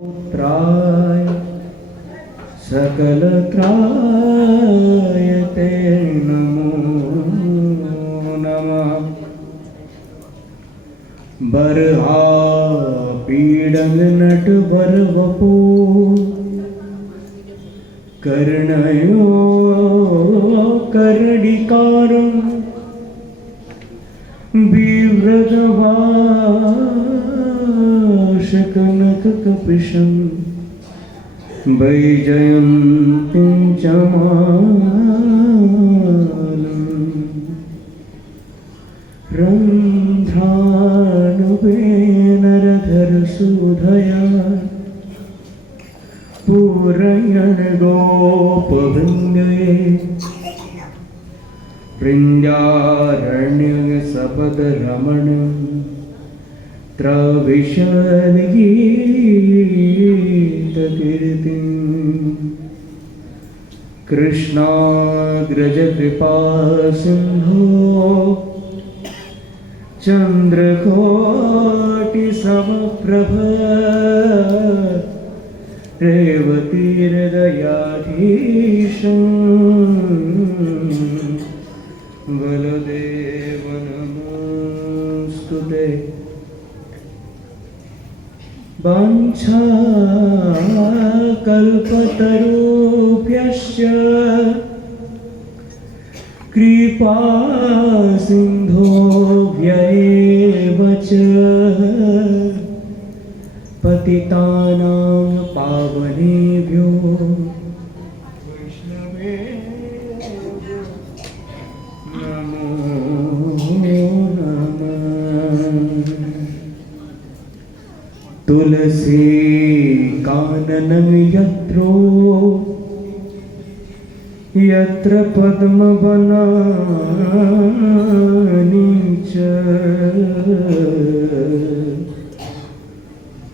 त्राय सकलत्राय ते नमो नमः। बरहा पीडन नट बरवपो कर्णयो करडिकारं बिव्रतभाषकनखकपिशं वैजयन्तीं च मालम् रन्ध्राणुवेनरधरसुधया पूरयण गोपवृन्दे वृन्दारण्य सपद रमण त्रविशदगीतकीर्तिं कृष्णाग्रज कृपा सिन्धो चन्द्रकोटि समप्रभ रेवतीर्दयाधीशं बलदेव नमोस्तुते। वाञ्छाकल्पतरुभ्यश्च कृपा सिन्धुभ्यैव च पतितानां पावनेभ्यो वैष्णवेभ्यो नमो नमः। तुलसी काननं यत्र पद्मवनानि च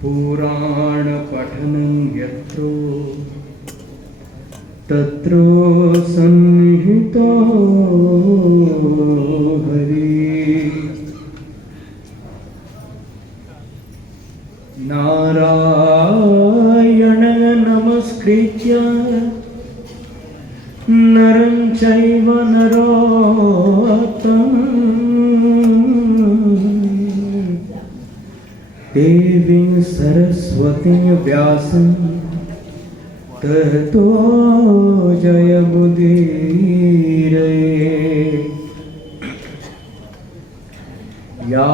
पुराण पठनं यत्रो तत्रो सन्निहितो हरिः। नारायण नमस्कृत्य नरं चैव नरोत्तमं देवीं सरस्वतीं व्यासं ततो जयमुदीरये। या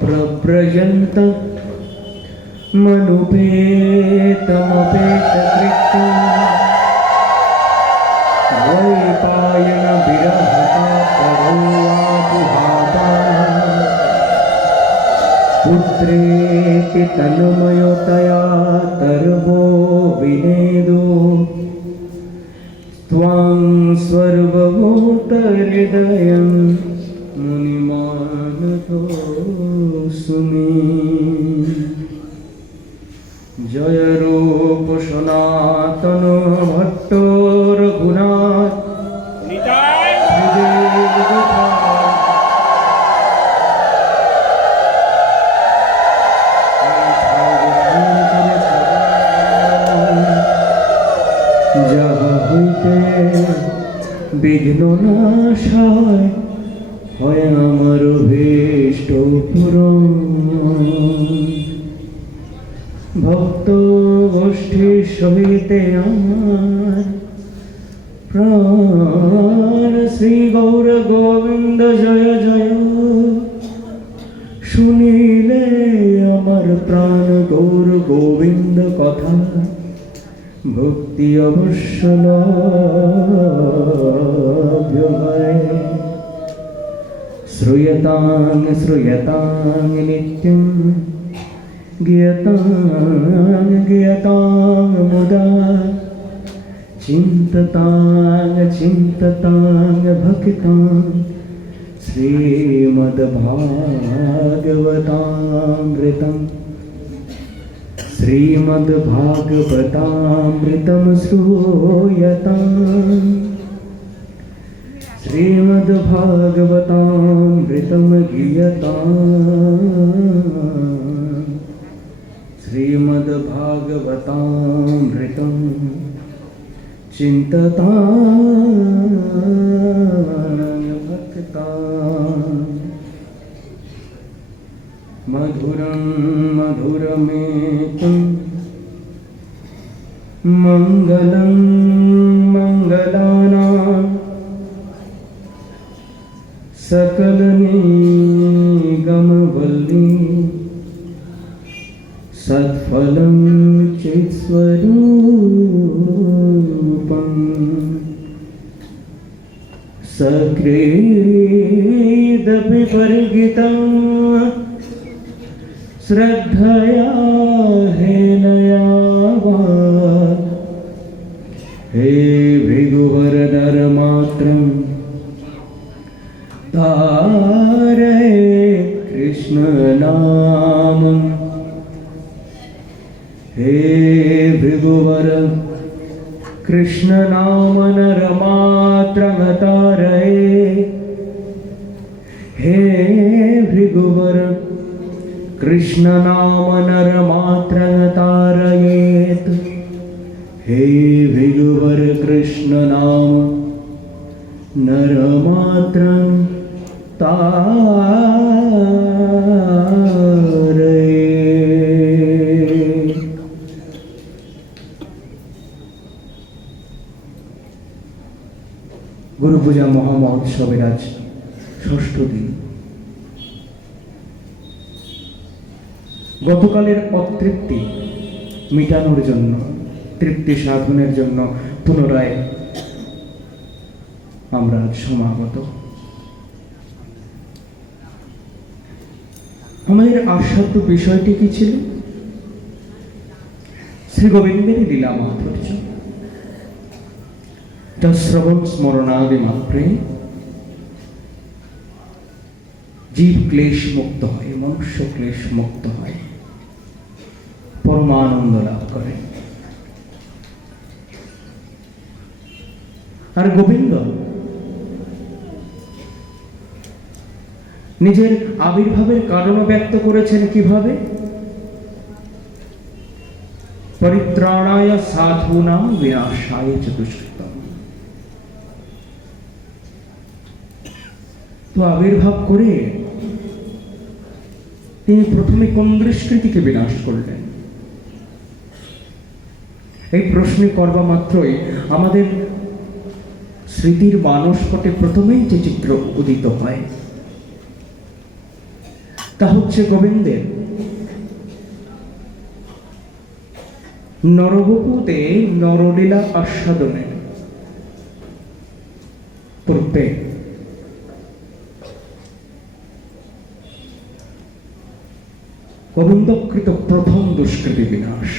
प्रव्रजन्त मनुपेतमुपेतकृत्यं वैपायन विरहता परोवापुहाता पुत्रेति तन्मयतया तर्वो विनेदो त्वां सर्वभूतहृदयं मुनिमानतोऽस्मि। जय रूप सनातन भट्ट रघुनाथ বিঘ্ন নাশায় হয় আমার ভীষ্ট পূরণ। ভক্ত গোষ্ঠী সহিতে আমার প্রাণ শ্রী গৌর গোবিন্দ জয় জয় শুনিলে আমার প্রাণ গৌর গোবিন্দ কথা ভক্তি অবশ্য লভ্য হয়। শ্রূয়তাং শ্রূয়তাং নিত্যং জ্ঞাতাং জ্ঞাতাং মুদা চিন্ততাং চিন্ততাং ভক্তাং শ্রীমদ্ভাগবতামৃতम् श्रीमद्भागवतामृतं श्रूयताम् श्रीमद्भागवतामृतं गीयताम् श्रीमद्भागवतामृतं चिन्ततां भक्तां मधुरं मधुरमेतं मङ्गलं मङ्गलानां सकलनिगमवल्ली सत्फलं चित्स्वरूपं सकृदपि परिगितं श्रद्धया हेनया वा हे भृगुवरदरमात्रं तारय कृष्णनामम् हे भृगुवर कृष्णनाम नरमात्रमतारये हे भृगुवर कृष्णनाम नरमात्रमतारयेत् हे भृगुवर कृष्णनाम नरमात्रं तारये। गुरु पूजा महामहोत्सवेर आज षष्ठ दिन। गतकालेर अतृप्ति मिटानोर जन्य तृप्ति साधनेर जन्य पुनराय आमरा आज समागत। आमादेर आस्वाद्य विषयटी कि छिलो? श्री गोविंदेर लीला माधुर्य। श्रवण स्मरणादि मात्रे जीव क्लेश मुक्त है, मनुष्य क्लेश मुक्त है, परमानंद लाभ करे। और गोविंद निजेर आविर्भावेर कारण व्यक्त करेছেন কিভাবে? परित्राणाय साधूनां विनाशाय च दुष्कृतम्। तो आविर्भाव करे তিনি প্রথমে কোন দুষ্কৃতিকে বিনাশ করলেন? এই প্রশ্ন করবা মাত্রই আমাদের স্মৃতির মানসপটে প্রথমেই যে চিত্র উদিত হয় তা হচ্ছে গোবিন্দের নরবপুতে নরলীলা আস্বাদনের পূর্বে গোবিন্দকৃত প্রথম দুষ্কৃতি বিনাশ,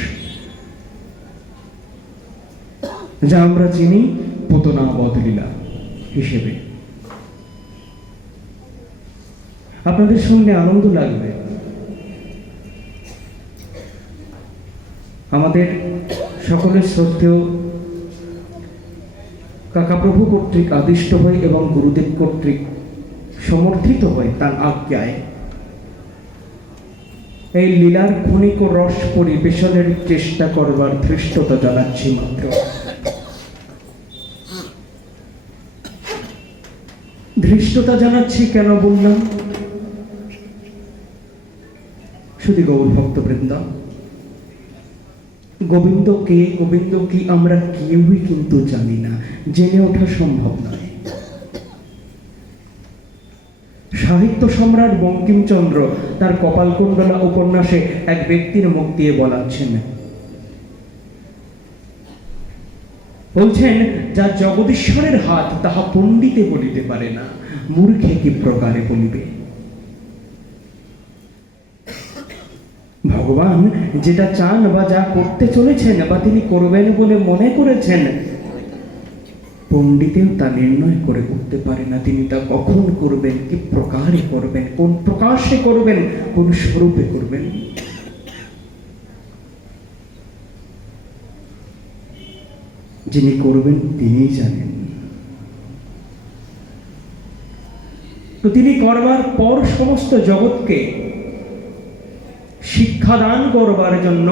যা আমরা চিনি পুতনাবধ লীলা হিসেবে। আপনাদের শুনলে আনন্দ লাগবে। আমাদের সকলের শ্রদ্ধেয় কাকাপ্রভু কর্তৃক আদিষ্ট হয়ে এবং গুরুদেব কর্তৃক সমর্থিত হয়ে তার আজ্ঞায় এই লীলার ক্ষণিক রস পরিবেশনের চেষ্টা করবার ধৃষ্টতা জানাচ্ছি মাত্র। ধৃষ্টতা জানাচ্ছি কেন বললাম? শুধু গৌর ভক্তবৃন্দ, গোবিন্দ কে, গোবিন্দ কি আমরা কেউই কিন্তু জানি না, জেনে ওঠা সম্ভব নয়। সাহিত্য সম্রাট বঙ্কিমচন্দ্র তার কপালকুণ্ডলা উপন্যাসে এক ব্যক্তির মুখ দিয়ে বলাচ্ছেন, বলছেন, যা জগদীশ্বরের হাত তাহা পণ্ডিতে বলিতে পারে না, মূর্খে কি প্রকারে বলিবে। ভগবান যেটা চান বা যা করতে চলেছেন বা তিনি করবেন বলে মনে করেছেন, পণ্ডিতেও তা নির্ণয় করে করতে পারে না তিনি তা কখন করবেন, কি প্রকারে করবেন, কোন প্রকাশে করবেন, কোন স্বরূপে করবেন। যিনি করবেন তিনিই জানেন। তো তিনি করবার পর সমস্ত জগৎকে শিক্ষা শিক্ষাদান করবার জন্য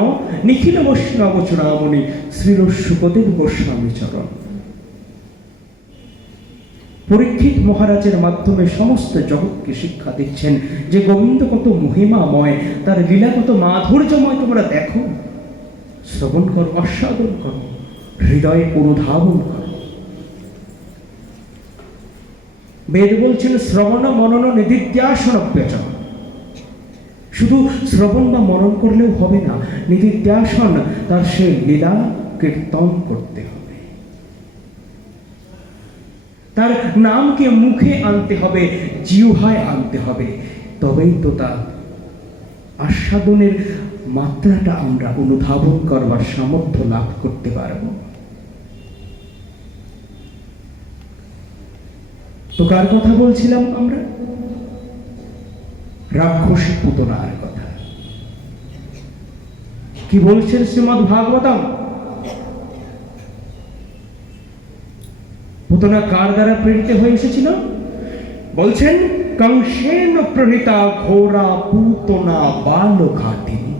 নিখিল বৈষ্ণব চূড়ামণি শ্রীল শুকদেব গোস্বামী চরণ পরীক্ষিত মহারাজের মাধ্যমে সমস্ত জগৎকে শিক্ষা দিচ্ছেন যে গোবিন্দ কত মহিমাময়, তার লীলা কত মাধুর্যময়, তোমরা দেখো, শ্রবণ করো, আস্বাদন করো, হৃদয়ে অনুধাবন করো। বেদ বলছেন শ্রবণ মনন নিদিধ্যাসনভ্যচ। শুধু শ্রবণ বা মনন করলেও হবে না, নিদিধ্যাসন, তার সে লীলা কীর্তন করতে হবে, তার নামকে মুখে আনতে হবে, জিহ্বায় আনতে হবে, তবেই তো তার আস্বাদনের মাত্রাটা আমরা অনুধাবন করবার সামর্থ্য লাভ করতে পারব। তো কার কথা বলছিলাম আমরা? রাক্ষসী পুতনার কথা। কি বলছেন শ্রীমদ্ ভাগবতম? পুতনা কার দ্বারা প্রেরিত হয়ে এসেছিল? বলছেন কংসেন প্রণীতা ঘোরা পুতনা বালঘাটিনী।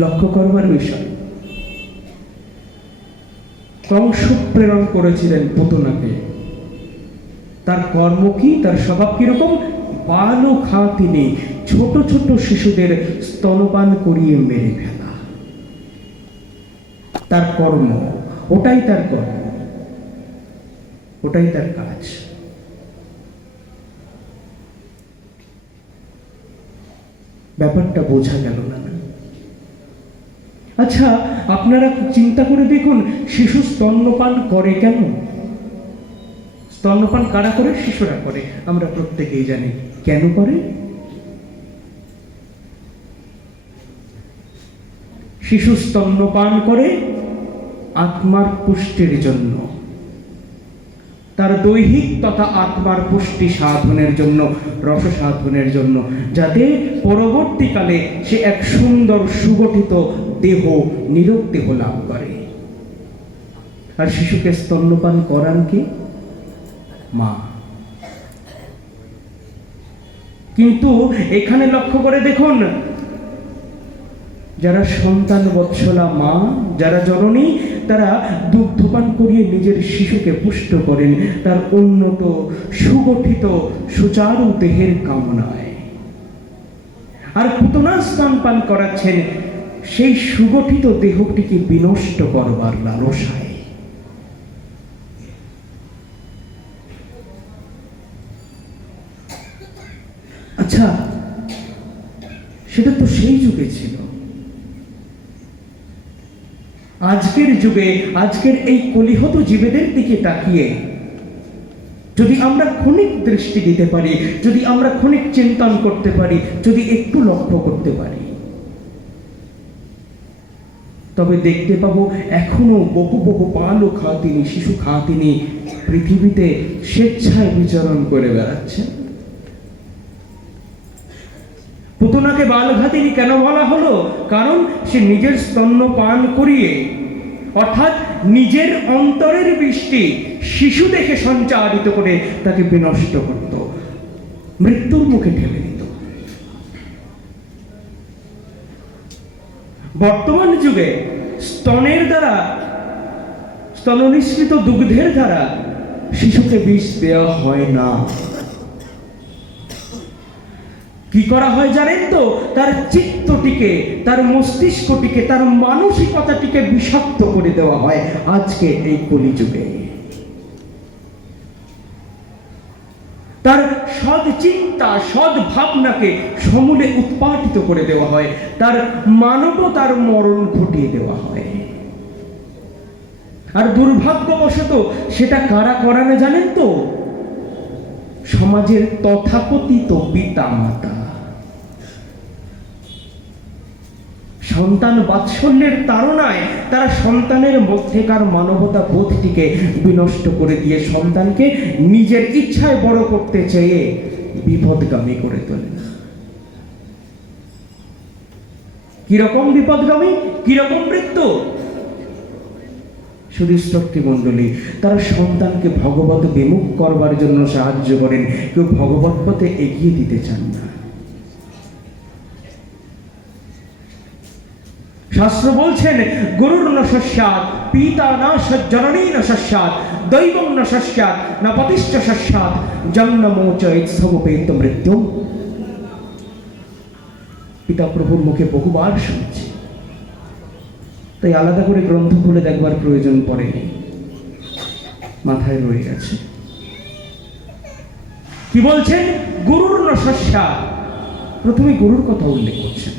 লক্ষ্য করবার বিষয়, কংস প্রেরণ করেছিলেন পুতনাকে। তার কর্ম কি, তার স্বভাব কিরকম? বালঘাটিনী, ছোট ছোট শিশুদের স্তনপান করিয়ে মেরে ফেলা, তার কর্ম, ওটাই তার কর্ম, ওটাই তার কাজ। ব্যাপারটা বোঝা গেল না? আচ্ছা, আপনারা চিন্তা করে দেখুন, শিশু স্তন্যপান করে কেন? স্তন্যপান কারা করে? শিশুরা করে, আমরা প্রত্যেকেই জানি। কেন করে? শিশু স্তন্যপান করে আত্মার পুষ্টির জন্য, তার দৈহিক তথা আত্মার পুষ্টি সাধনের জন্য, রস সাধনের জন্য, যাতে পরবর্তীকালে সে এক সুন্দর সুগঠিত দেহ, নিরোগ দেহ লাভ করে। আর শিশুকে স্তন্যপান করান কি? মা। কিন্তু এখানে লক্ষ্য করে দেখুন, যারা সন্তান বৎসলা মা, যারা জননী, তারা দুগ্ধপান করিয়ে নিজের শিশুকে পুষ্ট করেন তার উন্নত সুগঠিত সুচারু দেহের কামনায়। আর পুতনা স্তনপান করাচ্ছেন সেই সুগঠিত দেহটিকে বিনষ্ট করবার লালসায়। আচ্ছা, সেটা তো সেই যুগে ছিল। আজকের যুগে, আজকের এই কলিহত জীবেদের দিকে তাকিয়ে যদি আমরা ক্ষণিক দৃষ্টি দিতে পারি, যদি আমরা ক্ষণিক চিন্তন করতে পারি, যদি একটু লক্ষ্য করতে পারি, তবে দেখতে পাবো এখনো বহু বহু বালঘাটিনী, শিশু ঘাতিনী পৃথিবীতে স্বেচ্ছায় বিচরণ করে বেড়াচ্ছেন। পুতনাকে বালঘাটিনী কেন বলা হলো? কারণ সে নিজের স্তন্যপান করিয়ে, অর্থাৎ নিজের অন্তরের বৃষ্টি শিশু দেখে সঞ্চারিত করে তাকে বিনষ্ট করত, মৃত্যুর মুখে ঠেলে দিত। বর্তমান যুগে স্তনের দ্বারা, স্তননিঃসৃত দুগ্ধের দ্বারা শিশুকে বিষ দেওয়া হয় না। কি করা হয় জানেন তো? তার চিত্তটিকে, তার মস্তিষ্কটিকে, তার মানসিকতাটিকে বিষাক্ত করে দেওয়া হয় আজকে এই কলিযুগে। তার সৎ চিন্তা, সৎ ভাবনাকে সমূলে উৎপাটিত করে দেওয়া হয়, তার মানবতার মরণ ঘটিয়ে দেওয়া হয়। আর দুর্ভাগ্যবশত সেটা কারা করানো জানেন তো? সমাজের তথাকথিত পিতা মাতা। সন্তান বাৎসল্যের তাড়নায় তারা সন্তানের মধ্যেকার মানবতা বোধটিকে বিনষ্ট করে দিয়ে সন্তানকে নিজের ইচ্ছায় বড় করতে চেয়ে বিপদগামী করে তোলেন। কিরকম বিপদগামী, কিরকম মৃত্যু? শুধু শ্রোতৃমণ্ডলী, তারা সন্তানকে ভগবত বিমুখ করবার জন্য সাহায্য করেন, কেউ ভগবত পথে এগিয়ে দিতে চান না। শাস্ত্র বলছেন গুরুর ন সস্যাৎ পিতা না সজ্জননী ন সস্যাৎ দৈবং ন সস্যাৎ না পতিশ্চ সস্যাৎ জন্ম মোচয়েৎ সমবেত মৃত্যু। পিতা প্রভুর মুখে বহুবার শুনছি, তাই আলাদা করে গ্রন্থ খুলে দেখবার প্রয়োজন পড়েনি, মাথায় রয়ে গেছে। কি বলছেন? গুরুর ন সস্যাৎ। প্রথমে গুরুর কথা উল্লেখ করছেন,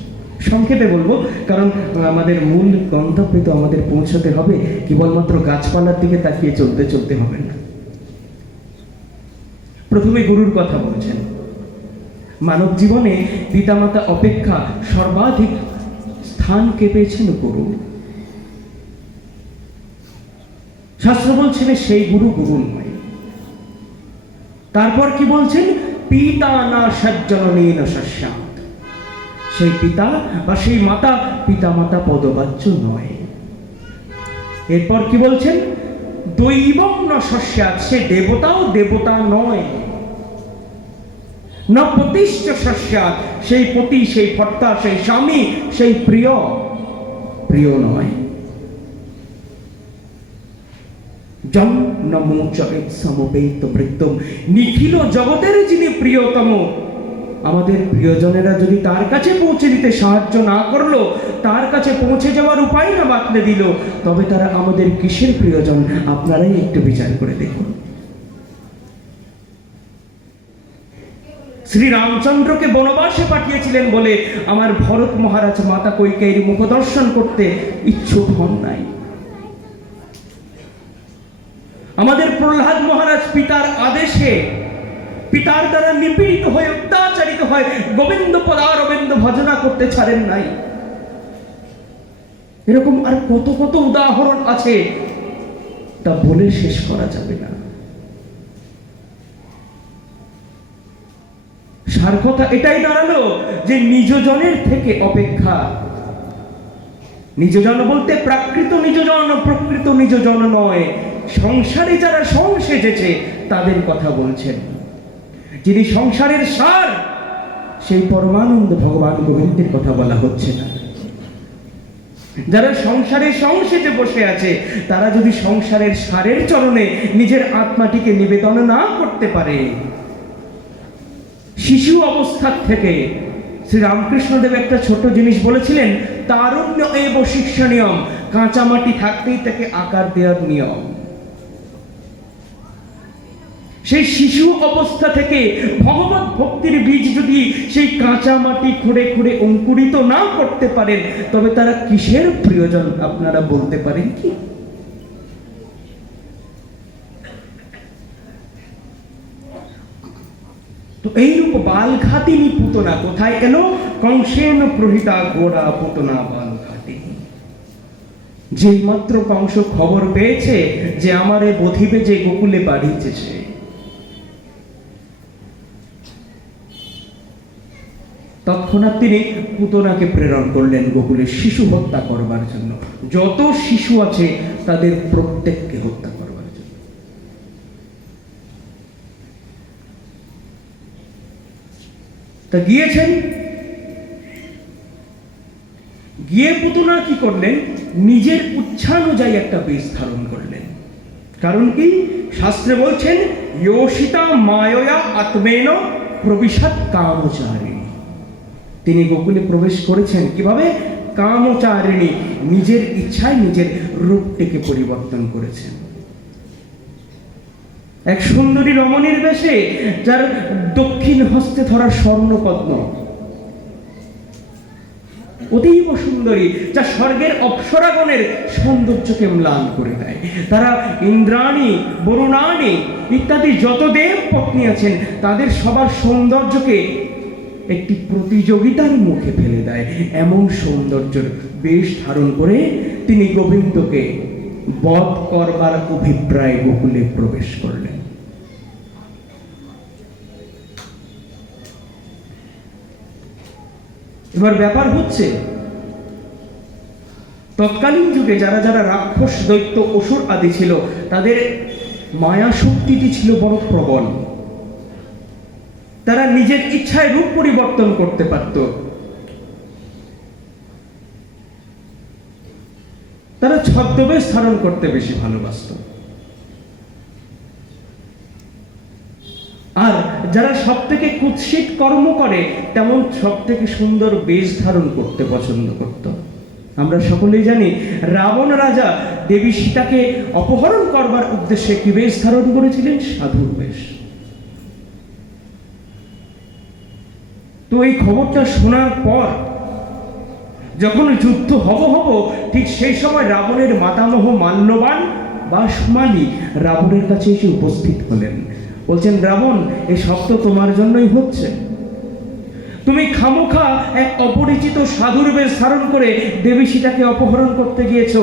সংক্ষেপে বলবো কারণ আমাদের মূল গন্তব্যে তো আমাদের পৌঁছাতে হবে, কেবলমাত্র গাছপালার দিকে তাকিয়ে চলতে চলতে হবে না। প্রথমে গুরুর কথা বলছেন। মানব জীবনে পিতামাতা অপেক্ষা সর্বাধিক স্থান কে পেয়েছেন? গুরু। শাস্ত্র বলছেন সেই গুরু গুরু নয়। তারপর কি বলছেন? পিতা না সজ্জননী ন সস্যাৎ। সেই পিতা বা সেই মাতা পিতা মাতা পদবাচ্য নয়। এরপর কি বলছেন? দৈবং ন সস্যাৎ। সে দেবতাও দেবতা নয়। ন পতিশ্চ সস্যাৎ। সেই পতি, সেই ভর্তা, সেই স্বামী, সেই প্রিয় প্রিয় নয়। জং ন মোচয়েৎ সমবেত মৃত্যু। নিখিল জগতের যিনি প্রিয়তম, আমাদের প্রিয়জনেরা যদি তার কাছে পৌঁছে দিতে সাহায্য না করলো, তার কাছে পৌঁছে যাওয়ার উপায় না বাতলে দিল, তবে তারা আমাদের কিসের প্রিয়জন? আপনারাই একটু বিচার করে দেখুন। শ্রী রামচন্দ্রকে বনবাসে পাঠিয়েছিলেন বলে আমার ভরত মহারাজ মাতা কৈকেয়ীর মুখ দর্শন করতে ইচ্ছুক হন নাই। আমাদের প্রহ্লাদ মহারাজ পিতার আদেশে, পিতার দ্বারা নিপীড়িত হয়ে অত্যাচারিত হয় গোবিন্দ পদারবিন্দ ভজনা করতে ছাড়েন নাই। এরকম আর কত কত উদাহরণ আছে, তা বলে শেষ করা যাবে না। সার কথা এটাই দাঁড়ালো যে নিজজনের থেকে অপেক্ষা, নিজজন বলতে প্রাকৃত নিজজন, প্রকৃত নিজজন নয়, সংসারে যারা সংসেজেছে তাদের কথা বলছেন। যিনি সংসারের সার, সেই পরমানন্দ ভগবান গোবিন্দের কথা বলা হচ্ছে না। যারা সংসারে সংসেজে বসে আছে, তারা যদি সংসারের সারের চরণে নিজের আত্মাটিকে নিবেদন না করতে পারে, শিশু অবস্থার থেকে শ্রী রামকৃষ্ণদেব একটা ছোট জিনিস বলেছিলেন, তারুণ্য এব শিক্ষণীয়ম। কাঁচা মাটি থাকতেই তাকে আকার দেওয়ার নিয়ম। সেই শিশু অবস্থা থেকে ভগবত ভক্তির বীজ যদি সেই কাঁচা মাটি খুঁড়ে খুঁড়ে অঙ্কুরিত না করতে পারেন, তবে তারা কিসের প্রিয়জন আপনারা বলতে পারেন কি? তো এইরূপ বালঘাতিনী পুতনা কোথায় এলো? কংসেন প্রহিতা গোড়া পুতনা বালঘাতিনী। যেই মাত্র কংস খবর পেয়েছে যে আমারে বধিবে যে গোকুলে বাড়িয়েছে, সে তৎক্ষণাৎ তিনি পুতনাকে প্রেরণ করলেন গোকুলে শিশু হত্যা করবার জন্য। যত শিশু আছে তাদের প্রত্যেককে হত্যা করবার জন্য। তা গিয়েছেন, গিয়ে পুতনা কি করলেন? নিজের ইচ্ছানুযায়ী একটা বেশ ধারণ করলেন। কারণ কি? শাস্ত্রে বলছেন যোষিতা মায়য়া আত্মেন প্রবিশাৎ কামচারিণী। তিনি গোকুলে প্রবেশ করেছেন কিভাবে? কামচারিণী, নিজের ইচ্ছায় নিজের রূপটিকে পরিবর্তন করেছেন। এক সুন্দরী রমণীর বেশে, যার দক্ষিণ হস্তে ধরা স্বর্ণপদ্ম, অতীব সুন্দরী, যা স্বর্গের অপ্সরাগণের সৌন্দর্যকে ম্লান করে দেয়। তারা ইন্দ্রাণী, বরুণাণী ইত্যাদি যত দেব পত্নী আছেন, তাদের সবার সৌন্দর্যকে একটি প্রতিযোগিতার মুখে ফেলে দেয়। এমন সৌন্দর্যের বেশ ধারণ করে তিনি গোবিন্দকে বধ করবার অভিপ্রায় গোকুলে প্রবেশ করলেন। এবার ব্যাপার হচ্ছে, তৎকালীন যুগে যারা যারা রাক্ষস, দৈত্য, অসুর আদি ছিল, তাদের মায়া শক্তিটি ছিল বড় প্রবল। তারা নিজের ইচ্ছায় রূপ পরিবর্তন করতে পারত। তারা ছদ্মবেশ ধারণ করতে বেশি ভালোবাসত। আর যারা সব থেকে কুৎসিত কর্ম করে তেমন সব থেকে সুন্দর বেশ ধারণ করতে পছন্দ করত। আমরা সকলেই জানি রাবণ রাজা দেবী সীতাকে অপহরণ করবার উদ্দেশ্যে কি বেশ ধারণ করেছিলেন? সাধুর বেশ। তো এই খবরটা শোনার পর যখন যুদ্ধ হব ঠিক সেই সময় রাবণের মাতামহ মাল্যবান বা সুমালী রাবণের কাছে এসে উপস্থিত হলেন। বলছেন, রাবণ, এই সব তো তোমার জন্যই হচ্ছে। তুমি খামোখা এক অপরিচিত সাধুর বেশ ধারণ করে দেবী সীতাকে অপহরণ করতে গিয়েছ।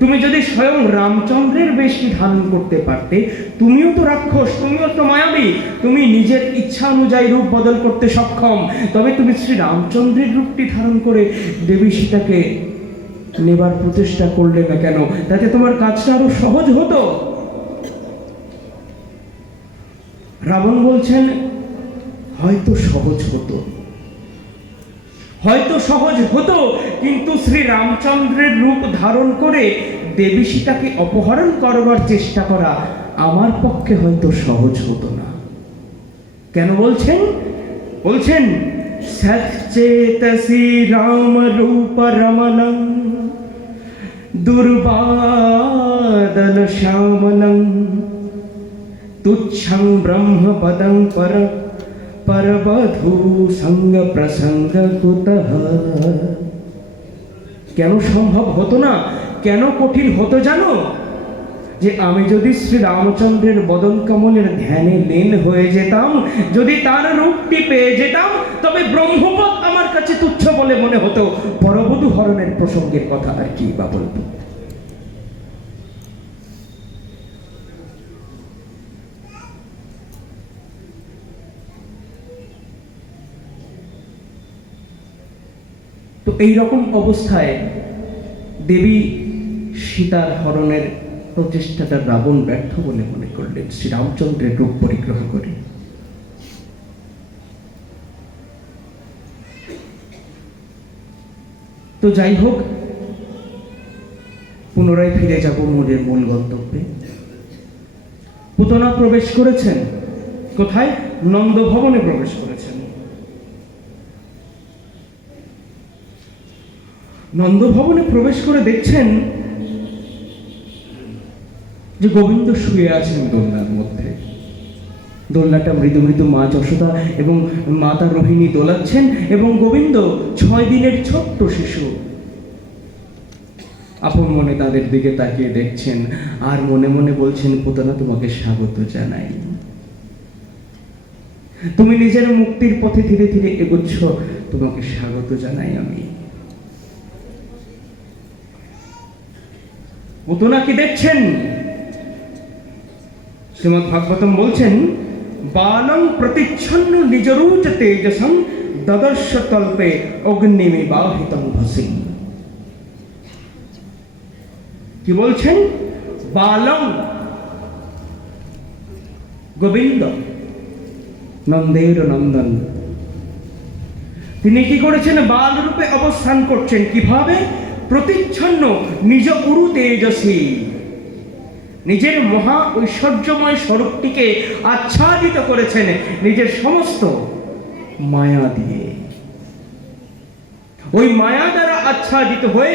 তুমি যদি স্বয়ং রামচন্দ্রের বেশটি ধারণ করতে পারতে, তুমিও তো রাক্ষস, তুমিও তো মায়াবী, তুমি নিজের ইচ্ছা অনুযায়ী রূপ বদল করতে সক্ষম। তবে তুমি শ্রী রামচন্দ্রের রূপটি ধারণ করে দেবী সীতাকে নেবার প্রচেষ্টা করলে না কেন? তাতে তোমার কাজটা আরো সহজ হতো। রাবণ বলছেন, হয়তো সহজ হতো, হয়তো সহজ হতো, কিন্তু শ্রী রামচন্দ্রের রূপ ধারণ করে দেবী সীতাকে অপহরণ করবার চেষ্টা করা আমার পক্ষে হয়তো সহজ হতো না। কেন বলছেন? বলছেন, সচেতসি রাম রূপ রমণং দুর্বাদল শ্যামলং তুচ্ছং ব্রহ্ম পদং পরবধূ সঙ্গ প্রসঙ্গ কুতঃ। কেন সম্ভব হতো না? কেন কঠিন হতো জানো? যে আমি যদি শ্রী রামচন্দ্রের বদন কমলের ধ্যানে লীন হয়ে যেতাম, যদি তার রূপটি পেয়ে যেতাম, তবে ব্রহ্মপদ আমার কাছে তুচ্ছ বলে মনে হতো। পরবধূ হরণের প্রসঙ্গের কথা আর কি বা বলবো। তো এইরকম অবস্থায় দেবী সীতার হরণের প্রচেষ্টাটা রাবণ ব্যর্থ বলে মনে করলেন শ্রীরামচন্দ্রের রূপ পরিগ্রহ করে। তো যাই হোক, পুনরায় ফিরে যাব মোদের মূল গন্তব্যে। পুতনা প্রবেশ করেছেন কোথায়? নন্দভবনে প্রবেশ করেছেন। নন্দভবনে প্রবেশ করে দেখছেন যে গোবিন্দ শুয়ে আছেন দোলনার মধ্যে। দোলনাটা মৃদু মৃদু মা যশোদা এবং মাতা রোহিণী দোলাচ্ছেন, এবং গোবিন্দ 6 দিনের ছোট্ট শিশু আপন মনে তাদের দিকে তাকিয়ে দেখছেন আর মনে মনে বলছেন, পুতনা, তোমাকে স্বাগত জানাই। তুমি নিজের মুক্তির পথে ধীরে ধীরে এগোচ্ছ, তোমাকে স্বাগত জানাই আমি। পুতনা কি দেখছেন? শ্রীমদ্ ভাগবতম বলছেন, বালং প্রতিচ্ছন্ন নিজরূচ তেজসং দদর্শ তল্পে অগ্নিমিবাহিতং ভসি। কি বলছেন? বালং, গোবিন্দ নন্দের নন্দন, তিনি কি করেছেন? বাল রূপে অবস্থান করছেন। কিভাবে? প্রতিচ্ছন্ন নিজ উরু তেজসী, নিজের মহা ঐশ্বর্যময় স্বরূপটিকে আচ্ছাদিত করেছেন নিজের সমস্ত মায়া দিয়ে। ওই মায়া দ্বারা আচ্ছাদিত হয়ে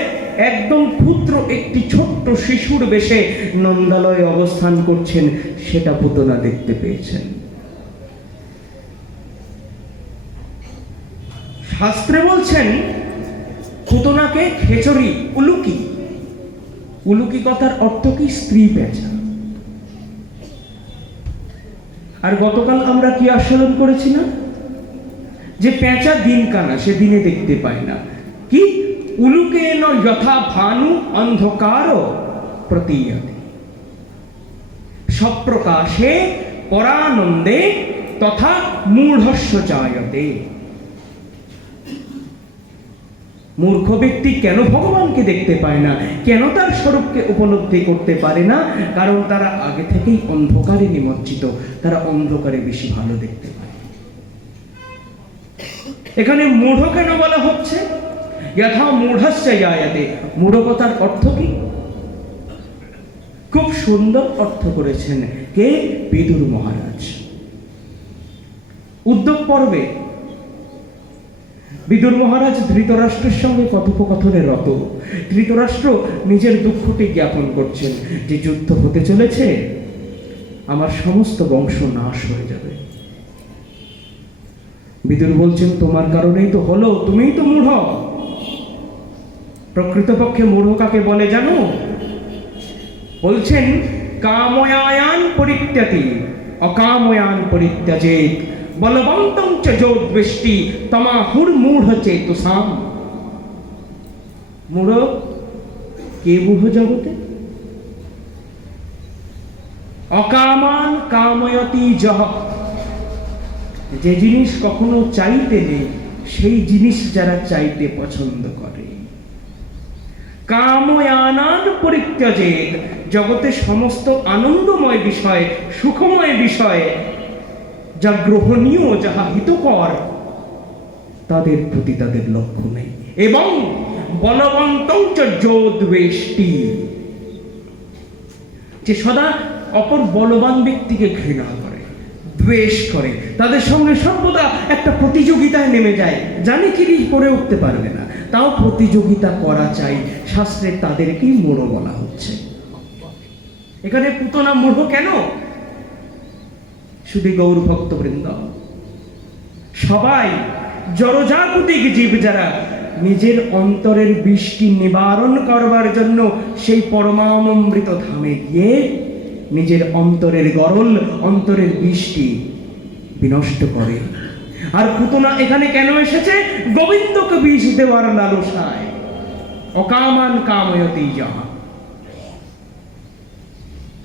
একদম ক্ষুদ্র একটি ছোট্ট শিশুর বেশে নন্দালয়ে অবস্থান করছেন, সেটা পুতনা দেখতে পেয়েছেন। শাস্ত্রে বলছেন পুতনাকে খেচরি, উলুকি। উলুকি কথার অর্থ কি? স্ত্রী পেঁচা। আর গতকাল আমরা কি আস্বাদন করেছি না? যে পেঁচা দিন কানা, সে দিনে দেখতে পায় না। কি? উলুকেন যথা ভানু অন্ধকার প্রতীয়তে সপ্রকাশে পরানন্দে তথা মূঢ়স্য জায়তে। মূর্খ ব্যক্তি কেন ভগবানকে দেখতে পায় না? কেন তার স্বরূপকে উপলব্ধি করতে পারে না? কারণ তারা আগে থেকেই অন্ধকারে নিমজ্জিত, তারা অন্ধকারে বেশি ভালো দেখতে পায়। এখানে মূঢ় কেন বলা হচ্ছে? যথা মূঢ়স্য জায়তে। মূঢ় কথার অর্থ কি? খুব সুন্দর অর্থ করেছেন কে? বিদুর মহারাজ। উদ্যোগ পর্বে বিদুর মহারাজ ধৃতরাষ্ট্রের সঙ্গে কথোপকথনে রত। ধৃতরাষ্ট্র নিজের দুঃখটি জ্ঞাপন করছেন যে যুদ্ধ হতে চলেছে, আমার সমস্ত বংশ নাশ হয়ে যাবে। বিদুর বলছেন তোমার কারণেই তো হলো, তুমিই তো মূঢ়। প্রকৃতপক্ষে মূঢ় কাকে বলে জানো? বলছেন কাময়ায়ান পরিত্যাতি অকাময়ান পরিত্যাজেত বলবন্তং চ যোদ্বেষ্টি তমাহুর মূঢ় চেতসাম। মূঢ় কে? মূঢ় জগতে অকামান কাময়তি যহ। যে জিনিস কখনো চাইতে নেই সেই জিনিস যারা চাইতে পছন্দ করে। কাময়ানান পরিত্যাজেত, জগতে সমস্ত আনন্দময় বিষয়, সুখময় বিষয়, যা গ্রহণীয়, যাহা হিতকর, তাদের প্রতি তাদের লক্ষ্য নেই। এবং বলবন্তং চ যোদ্বেষ্টি, যে সদা অপর বলবান ব্যক্তিকে ঘৃণা করে, দ্বেষ করে, তাদের সঙ্গে সর্বদা একটা প্রতিযোগিতায় নেমে যায়। জানে কি করে উঠতে পারবে না, তাও প্রতিযোগিতা করা চাই। শাস্ত্রে তাদেরকেই মূঢ় বলা হচ্ছে। এখানে পুতনা মূঢ় কেন? শুধু গৌর ভক্তবৃন্দ, সবাই জড়জাগতিক জীব যারা নিজের অন্তরের বৃষ্টি নিবারণ করবার জন্য সেই পরমামৃত ধামে গিয়ে নিজের অন্তরের গরল, অন্তরের বৃষ্টি বিনষ্ট করে। আর পুতনা এখানে কেন এসেছে? গোবিন্দকে বিষ দেওয়ার লালসায়। অকামান কাময়তি যাহা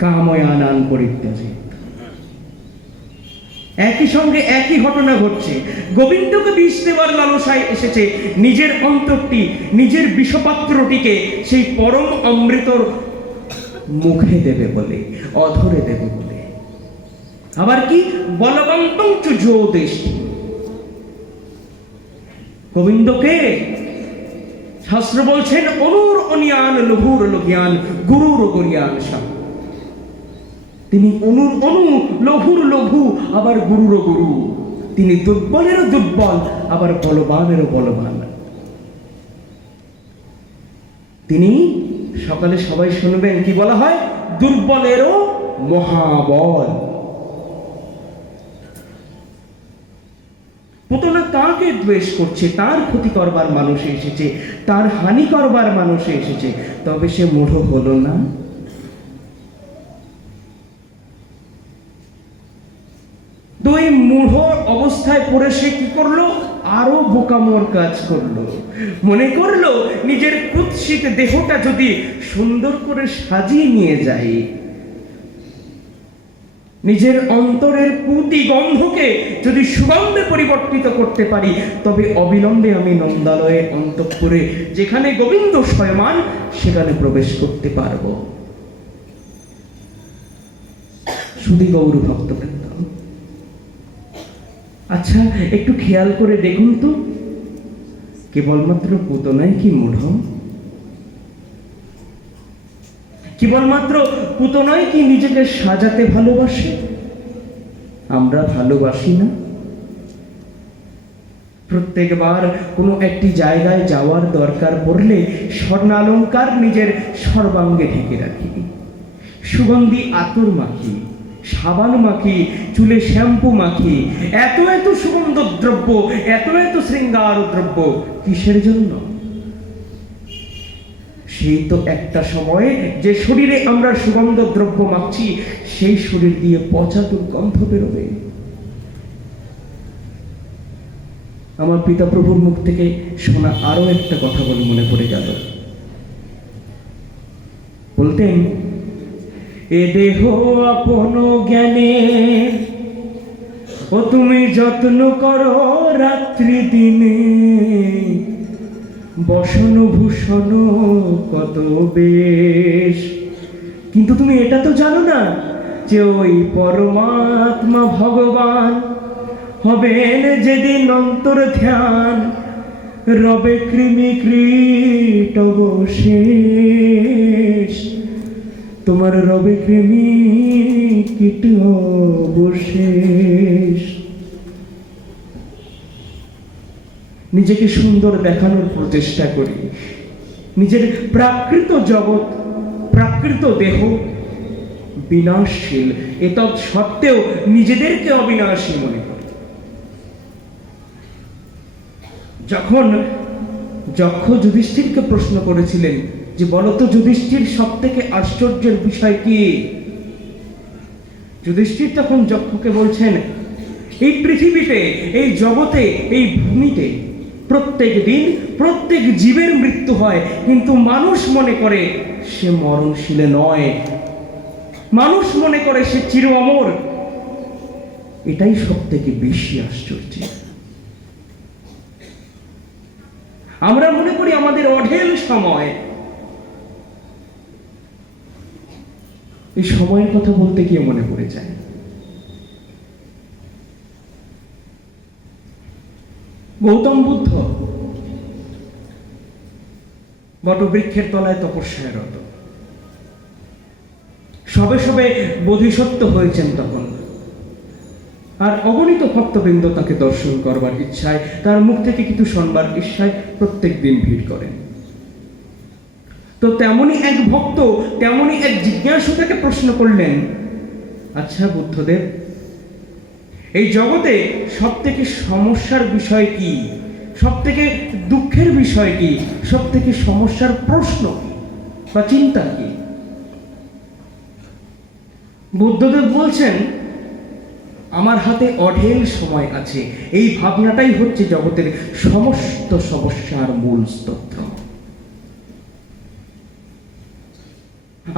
কাময়ানান পরিত্যাজেত। একই সঙ্গে একই ঘটনা ঘটছে। গোবিন্দকে বিষ দেওয়ার লালসায় এসেছে, নিজের অন্তরটি, নিজের বিষপাত্রটিকে সেই পরম অমৃতর মুখে দেবে বলে, অধরে দেবে বলে। আবার কি? বলবন্তং চ যোদ্বেষ্টি। গোবিন্দকে শাস্ত্র বলছেন অনুর অনিয়ান লঘুর লঘিয়ান গুরুর গরিয়ান শাহ। তিনি অনুর অনু, লঘুর লঘু, আবার গুরুর গুরু। তিনি দুর্বলেরও দুর্বল, আবার বলবানেরও বলবান। তিনি সকালে সবাই শুনবেন কি বলা হয়? দুর্বলেরও মহাবল। পুতনা তাকে দ্বেষ করছে, তার ক্ষতি করবার মানুষে এসেছে, তার হানি করবার মানুষে এসেছে, তবে সে মূঢ় হলো না। তো এই মূঢ় অবস্থায় পড়ে সে কি করলো? আরো বোকামোর কাজ করলো। মনে করলো নিজের কুৎসিত দেহটা যদি সুন্দর করে সাজিয়ে নিয়ে যায়, নিজের অন্তরের পুঁতি গন্ধকে যদি সুগন্ধে পরিবর্তিত করতে পারি, তবে অবিলম্বে আমি নন্দালয়ের অন্তঃপুরে, যেখানে গোবিন্দ স্বয়মান, সেখানে প্রবেশ করতে পারব। শুধু গৌর ভক্তবৃন্দ, আচ্ছা একটু খেয়াল করে দেখুন তো, কেবলমাত্র পুতনাই কি মূঢ়? কেবলমাত্র পুতনাই কি নিজেকে সাজাতে ভালোবাসে? আমরা ভালোবাসি না? প্রত্যেকবার কোনো একটি জায়গায় যাওয়ার দরকার পড়লে স্বর্ণালঙ্কার নিজের সর্বাঙ্গে ঢেকে রাখি, সুগন্ধি আতর মাখি, সাবান মাখি, চুলে শ্যাম্পু মাখি, এত এত সুগন্ধ দ্রব্য, এত এত শৃঙ্গার দ্রব্য কিসের জন্য? সেই তো একটা সময়ে যে শরীরে আমরা সুগন্ধ দ্রব্য মাখছি, সেই শরীর দিয়ে পচা দুর্গন্ধ বেরোবে। আমার পিতা প্রভুর মুখ থেকে শোনা আরো একটা কথা বলে মনে পড়ে গেল। বলতেন, এ দেহ আপন জ্ঞানে ও তুমি যত্ন করো রাত্রি দিনে, বসন ভূষণ কত বেশ, কিন্তু তুমি এটা তো জানো না যে ওই পরমাত্মা ভগবান হবেন যেদিন অন্তর ধ্যান, রবে কৃমি কীট অবশেষ, তোমার রবে কৃমি কীট অবশেষ। নিজেকে সুন্দর দেখানোর প্রচেষ্টা করি, নিজের প্রাকৃত জগৎ, প্রাকৃত দেহ বিনাশশীল, এতৎ সত্ত্বেও নিজেদেরকে অবিনাশী মনে করি। যখন যক্ষ যুধিষ্ঠিরকে প্রশ্ন করেছিলেন যে বলতো যুধিষ্ঠির, সব থেকে আশ্চর্যের বিষয় কি? যুধিষ্ঠির তখন যক্ষকে বলছেন, এই পৃথিবীতে, এই জগতে, এই ভূমিতে প্রত্যেক দিন প্রত্যেক জীবের মৃত্যু হয়, কিন্তু মানুষ মনে করে সে মরণশীল নয়, মানুষ মনে করে সে চির অমর। এটাই সব থেকে বেশি আশ্চর্য। আমরা মনে করি আমাদের অঢেল সময়, এই সময়ের কথা বলতে গিয়ে মনে পড়ে যায় গৌতম বুদ্ধ বটবৃক্ষের তলায় তপস্যায়রত, সবে সবে বোধিসত্ত্ব হয়েছেন তখন, আর অগণিত ভক্তবৃন্দ তাকে দর্শন করবার ইচ্ছায়, তার মুখ থেকে কিছু শুনবার ইচ্ছায় প্রত্যেক দিন ভিড় করেন। তো তেমনি এক ভক্ত, তেমনি এক জিজ্ঞাসু তাকে প্রশ্ন করলেন, আচ্ছা বুদ্ধদেব, এই জগতে সব থেকে সমস্যার বিষয় কি, সব থেকে দুঃখের বিষয় কি, সব থেকে সমস্যার প্রশ্ন কি বা চিন্তা কি? বুদ্ধদেব বলছেন, আমার হাতে অঢেল সময় আছে, এই ভাবনাটাই হচ্ছে জগতের সমস্ত সমস্যার মূল স্তোত্র।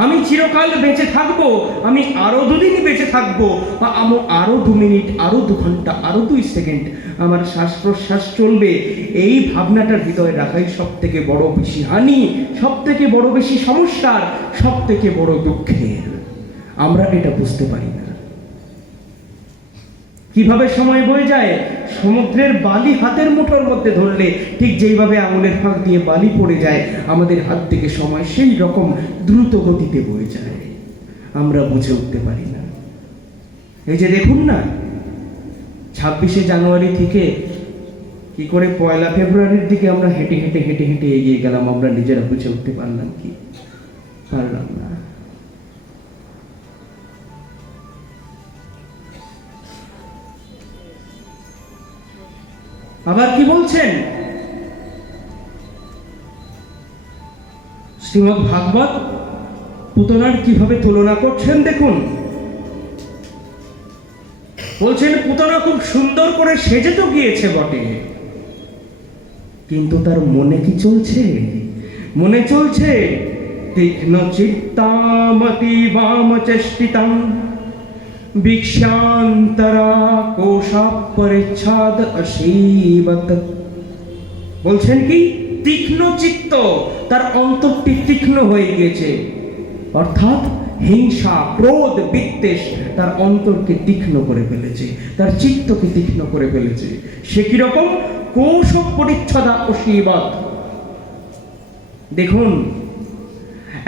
আমি চিরকাল বেঁচে থাকবো, আমি আরো দুদিন বেঁচে থাকবো, বা আরো 2 মিনিট, আরো 2 ঘন্টা, আরো 2 সেকেন্ড আমার শ্বাস প্রশ্বাস চলবে, এই ভাবনাটার হৃদয়ে রাখাই সব থেকে বড় বেশি হানি, সব থেকে বড় বেশি সমস্যার, সব থেকে বড় দুঃখের। আমরা এটা বুঝতে পারি না। কিভাবে সময় বয়ে যায়, সমুদ্রের বালি হাতের মুঠোর মধ্যে ধরলে ঠিক যেইভাবে আঙুলের ফাঁক দিয়ে বালি পড়ে যায়, আমাদের হাত থেকে সময় সেই রকম দ্রুত গতিতে বয়ে যায়, আমরা বুঝে উঠতে পারি না। এই যে দেখুন না, 26শে জানুয়ারি থেকে কি করে 1 ফেব্রুয়ারির দিকে আমরা হেঁটে হেঁটে হেঁটে হেঁটে এগিয়ে গেলাম, আমরা নিজেরা বুঝে উঠতে পারলাম কি? পারলাম না। আবার কি বলছেন শ্রীমদ্ ভাগবত, পুতনার কিভাবে তুলনা করছেন দেখুন। বলছেন পুতনা খুব সুন্দর করে সেজে তো গিয়েছে বটে, কিন্তু তার মনে কি চলছে? মনে চলছে তীক্ষ্ণ চিত্তামতি বামচেষ্টিতাম ভিক্ষান্তরা কোশা পরিচ্ছাদ অসীবত। বলছেন কি, তীক্ষ্ণ চিত্ত, তার অন্তরটি তীক্ষ্ণ হয়ে গেছে, অর্থাৎ হিংসা, ক্রোধ, বিদ্বেষ তার অন্তরকে তীক্ষ্ণ করে ফেলেছে, তার চিত্তকে তীক্ষ্ণ করে ফেলেছে। সে কিরকম? কোশ পরিচ্ছদা অসীবত। দেখুন,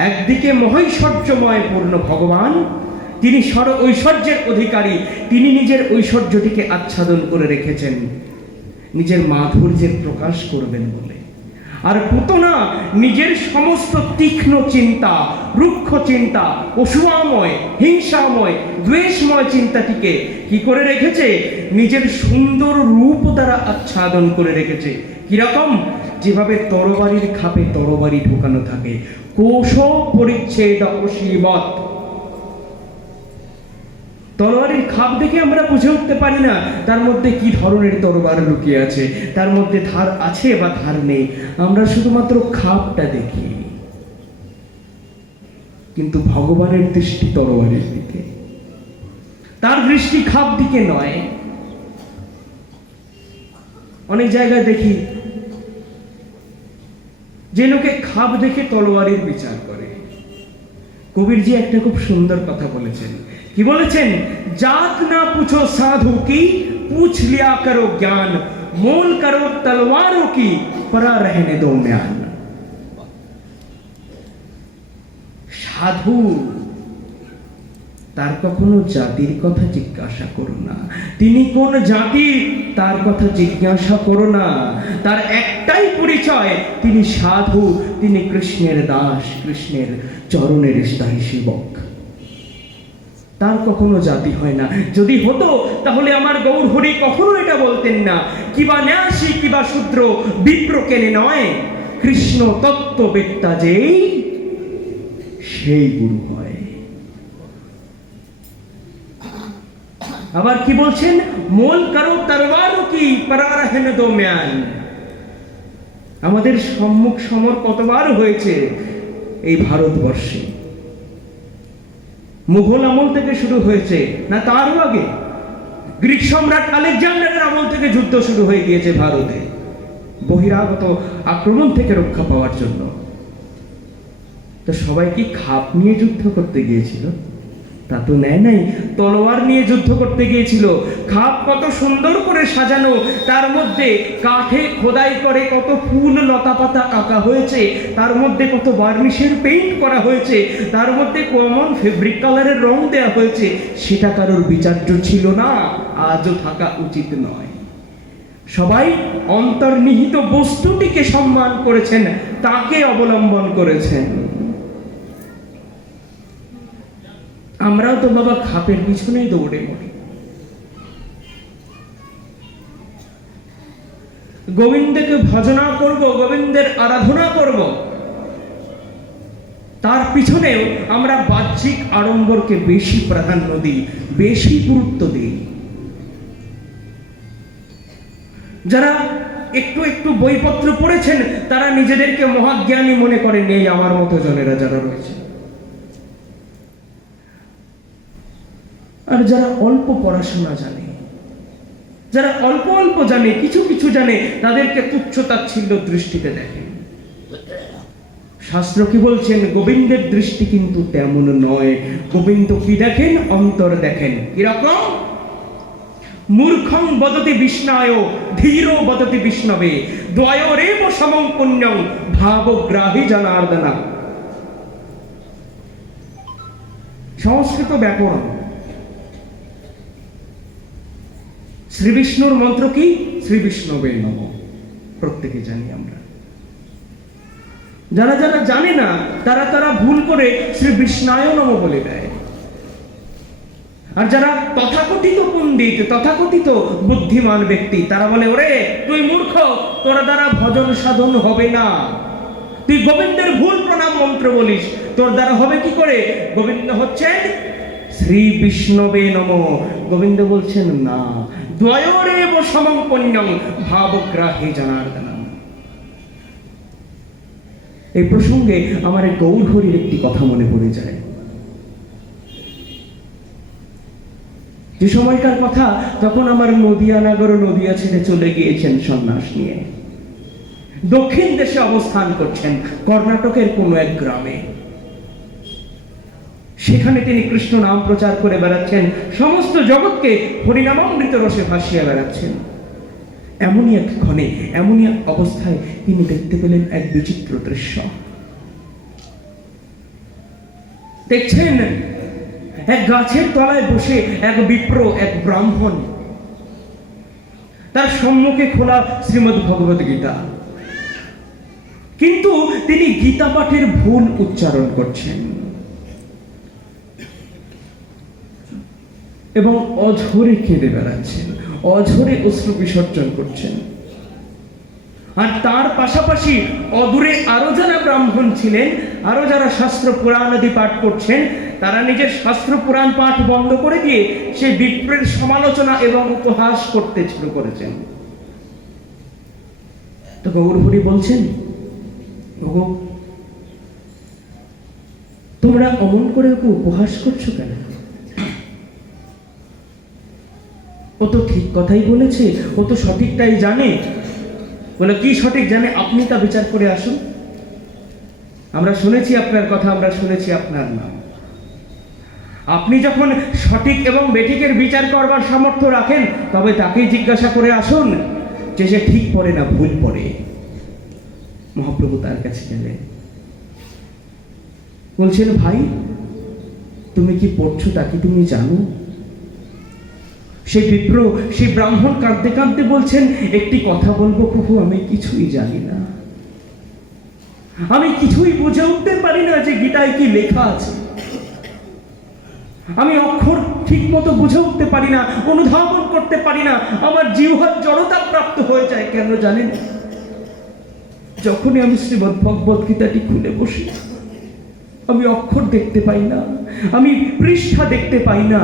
একদিকে মহৈশ্বর্যময় পূর্ণ ভগবান, তিনি ঐশ্বর্যের অধিকারী, তিনি নিজের ঐশ্বর্যটিকে আচ্ছাদন করে রেখেছেন নিজের মাধুর্যের প্রকাশ করবেন বলে। আর পুতনা নিজের সমস্ত তীক্ষ্ণ চিন্তা, রুক্ষ চিন্তা, অসূয়াময়, হিংসাময়, দ্বেষময় চিন্তাটিকে কি করে রেখেছে? নিজের সুন্দর রূপ দ্বারা আচ্ছাদন করে রেখেছে। কিরকম? যেভাবে তরবারির খাপে তরবারি ঢোকানো থাকে, কোশ পরিচ্ছেদ অসীবত। তরবারির খাপ দেখে আমরা বুঝে উঠতে পারি না তার মধ্যে কি ধরনের তরবার লুকিয়ে আছে, তার মধ্যে ধার আছে বা ধার নেই, আমরা শুধুমাত্র খাপটা দেখি। কিন্তু ভগবানের দৃষ্টি তরবারির দিকে, তার দৃষ্টি খাপ দিকে নয়। অনেক জায়গায় দেখি যে লোকে খাপ দেখে তলোয়ারের বিচার করে। কবিরজি একটা খুব সুন্দর কথা বলেছেন। কি বলেছেন? জাত না পুছো সাধু কি, पूछ लिया करो ज्ञान, मोल करो तलवारों की, परा रहने दो म्यान। সাধু তার কখনো জাতির কথা জিজ্ঞাসা করো না, তিনি কোন জাতি তার কথা জিজ্ঞাসা করো না। তার একটাই পরিচয়, তিনি সাধু, তিনি কৃষ্ণের দাস, কৃষ্ণের চরণের স্থায়ী সেবক। তার কখনো জাতি হয় না। যদি হতো তাহলে আমার গৌর হরি কখনো এটা বলতেন না, কিবা ন্যাসী কিবা শূদ্র বিপ্র কেনে নয়, কৃষ্ণ তত্ত্ববেত্তা যেই সেই গুরু হয়। আবার কি বলছেন, মোল করো তরবারও কি পরা রহনে দো म्यान। আমাদের সম্মুখ সমর কতবার হয়েছে এই ভারতবর্ষে। মুঘল আমল থেকে শুরু হয়েছে, না তারও আগে গ্রিক সম্রাট আলেকজান্ডারের আমল থেকে যুদ্ধ শুরু হয়ে গিয়েছে ভারতে, বহিরাগত আক্রমণ থেকে রক্ষা পাওয়ার জন্য। তো সবাই কি খাপ নিয়ে যুদ্ধ করতে গিয়েছিল? তা তো নেয় নাই, তলোয়ার নিয়ে যুদ্ধ করতে গিয়েছিল। খাপ কত সুন্দর করে সাজানো, তার মধ্যে কাঠে খোদাই করে কত ফুল লতা পাতা আঁকা হয়েছে, তার মধ্যে কত বার্নিশের পেইন্ট করা হয়েছে, তার মধ্যে কমন ফেব্রিক কালারের রং দেওয়া হয়েছে। সেটা কারোর বিচার্য ছিল না, আজও থাকা উচিত নয়। সবাই অন্তর্নিহিত বস্তুটিকে সম্মান করেছেন, তাকে অবলম্বন করেছেন। আমরাও তো বাবা খাপের পিছনেই দৌড়ে মরি। গোবিন্দকে ভজনা করব, গোবিন্দের আরাধনা করব, তার পিছনেও আমরা বাহ্যিক আড়ম্বরকে বেশি প্রাধান্য দিই, বেশি গুরুত্ব দিই। যারা একটু একটু বইপত্র পড়েছেন তারা নিজেদেরকে মহাজ্ঞানী মনে করেন, এই আমার মতো জনেরা যারা রয়েছে। আর যারা অল্প পড়াশোনা জানে, যারা অল্প অল্প জানে, কিছু কিছু জানে, তাদেরকে তুচ্ছ তাচ্ছিল্য দৃষ্টিতে দেখেন। শাস্ত্র কি বলছেন? গোবিন্দের দৃষ্টি কিন্তু তেমন নয়। গোবিন্দ কি দেখেন? অন্তর দেখেন। কিরকম? মূর্খং বদতি বিষ্ণায় ধীরো বদতি বিষ্ণবে দ্বয়োরেব সমং পুণ্যং ভাবগ্রাহী জনার্দনা। সংস্কৃত ব্যাকরণ। শ্রী বিষ্ণুর মন্ত্র কি? শ্রী বিষ্ণবে নমঃ। প্রত্যেকে জানি আমরা। যারা যারা জানে না তারা তারা ভুল করে শ্রী বিষ্ণায় নমঃ বলে দেয়। আর যারা তথাকথিত পণ্ডিত, তথাকথিত বুদ্ধিমান ব্যক্তি, তারা বলে, ওরে তুই মূর্খ, তোর দ্বারা ভজন সাধন হবে না, তুই গোবিন্দের ভুল প্রণাম মন্ত্র বলিস, তোর দ্বারা হবে কি করে? গোবিন্দ হচ্ছেন শ্রী বিষ্ণবে নমঃ। গোবিন্দ বলছেন না, দ্বয়োরেব সমং পুণ্যং ভাবগ্রাহী জনার্দনম। এই প্রসঙ্গে আমার গৌর হরির একটি কথা মনে পড়ে যায়। যে সময়কার কথা, তখন আমার নদিয়া নগর, নদিয়া ছেড়ে চলে গিয়েছেন সন্ন্যাস নিয়ে, দক্ষিণ দেশে অবস্থান করছেন, কর্ণাটকের কোন এক গ্রামে। সেখানে তিনি কৃষ্ণ নাম প্রচার করে বেড়াচ্ছেন, সমস্ত জগৎকে হরিনামামৃত রসে ভাসিয়ে বেড়াচ্ছেন। এমনই এক ক্ষণে, এমনই এক অবস্থায় তিনি দেখতে পেলেন এক বিচিত্র দৃশ্য। দেখছেন এক গাছের তলায় বসে এক বিপ্র, এক ব্রাহ্মণ, তার সম্মুখে খোলা শ্রীমদ্ ভগবত গীতা, কিন্তু তিনি গীতা পাঠের ভুল উচ্চারণ করছেন এবং অঝরে কেঁদে বেড়াচ্ছেন, অঝরে অশ্রু বিসর্জন করছেন। আর তার পাশাপাশি অদূরে আরো যারা ব্রাহ্মণ ছিলেন, আরো যারা শাস্ত্র পুরাণ আদি পাঠ করছেন, তারা নিজের শাস্ত্র পুরাণ পাঠ বন্ধ করে দিয়ে সেই বিপ্রের সমালোচনা এবং উপহাস করতে শুরু করেছেন। তো গৌর হরি বলছেন, ওগো তোমরা অমন করে ওকে উপহাস করছো কেন? ও তো ঠিক কথাই বলেছে, ও তো সঠিকটাই জানে। বলে, কি সঠিক জানে? আপনি তা বিচার করে আসুন। আমরা শুনেছি আপনার কথা, আমরা শুনেছি আপনার নাম। আপনি যখন সঠিক এবং বেঠিকের বিচার করবার সামর্থ্য রাখেন, তবে তাকেই জিজ্ঞাসা করে আসুন যে সে ঠিক পড়ে না ভুল পড়ে। মহাপ্রভু তার কাছে গেলেন, বলছেন, ভাই তুমি কি পড়ছো তা কি তুমি জানো? সেই বিপ্র, সেই ব্রাহ্মণ কাঁদতে কাঁদতে বলছেন, একটি কথা বলবো প্রভু, আমি কিছুই জানি না, আমি কিছুই বুঝে উঠতে পারি না যে গীতায় কি লেখা আছে। আমি অক্ষর ঠিক মতো বুঝে উঠতে পারি না, অনুধাবন করতে পারি না, আমার জিহ্বার জড়তা প্রাপ্ত হয়ে যায়। কেন জানেন? যখনই আমি শ্রীমদ্ ভগবত গীতাটি খুলে বসি, আমি অক্ষর দেখতে পাই না, আমি পৃষ্ঠা দেখতে পাই না,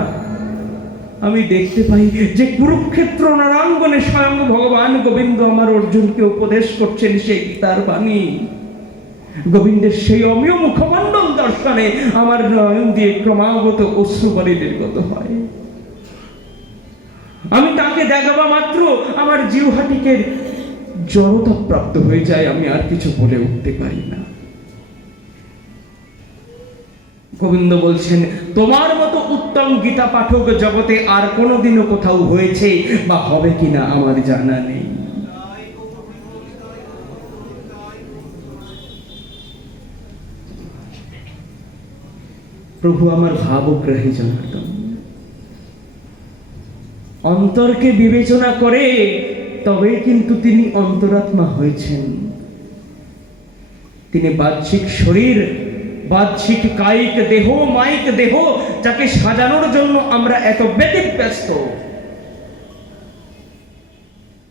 আমি দেখতে পাই যে কুরুক্ষেত্র রণাঙ্গনে স্বয়ং ভগবান গোবিন্দ আমার অর্জুনকে উপদেশ করছেন সেই গীতার বাণী। গোবিন্দের সেই অমীয় মুখমণ্ডল দর্শনে আমার নয়ন দিয়ে ক্রমাগত অশ্রুবাণী নির্গত হয়। আমি তাকে দেখাবা মাত্র আমার জিহ্বাটিকে জড়তা প্রাপ্ত হয়ে যায়, আমি আর কিছু বলে উঠতে পারি না। গোবিন্দ বলছেন, তোমার মতো উত্তম গীতা পাঠক জগতে আর কোনোদিনও কোথাও হয়েছে বা হবে কিনা আমার জানা নেই। প্রভু আমার ভাবগ্রাহী জনার্দন, অন্তরকে বিবেচনা করে তবেই কিন্তু তিনি অন্তরাত্মা হয়েছেন। তিনি বাহ্যিক শরীর, বাহ্যিক কায়িক দেহ, মাইক দেহ, যাকে সাজানোর জন্য আমরা এত ব্যতিব্যস্ত,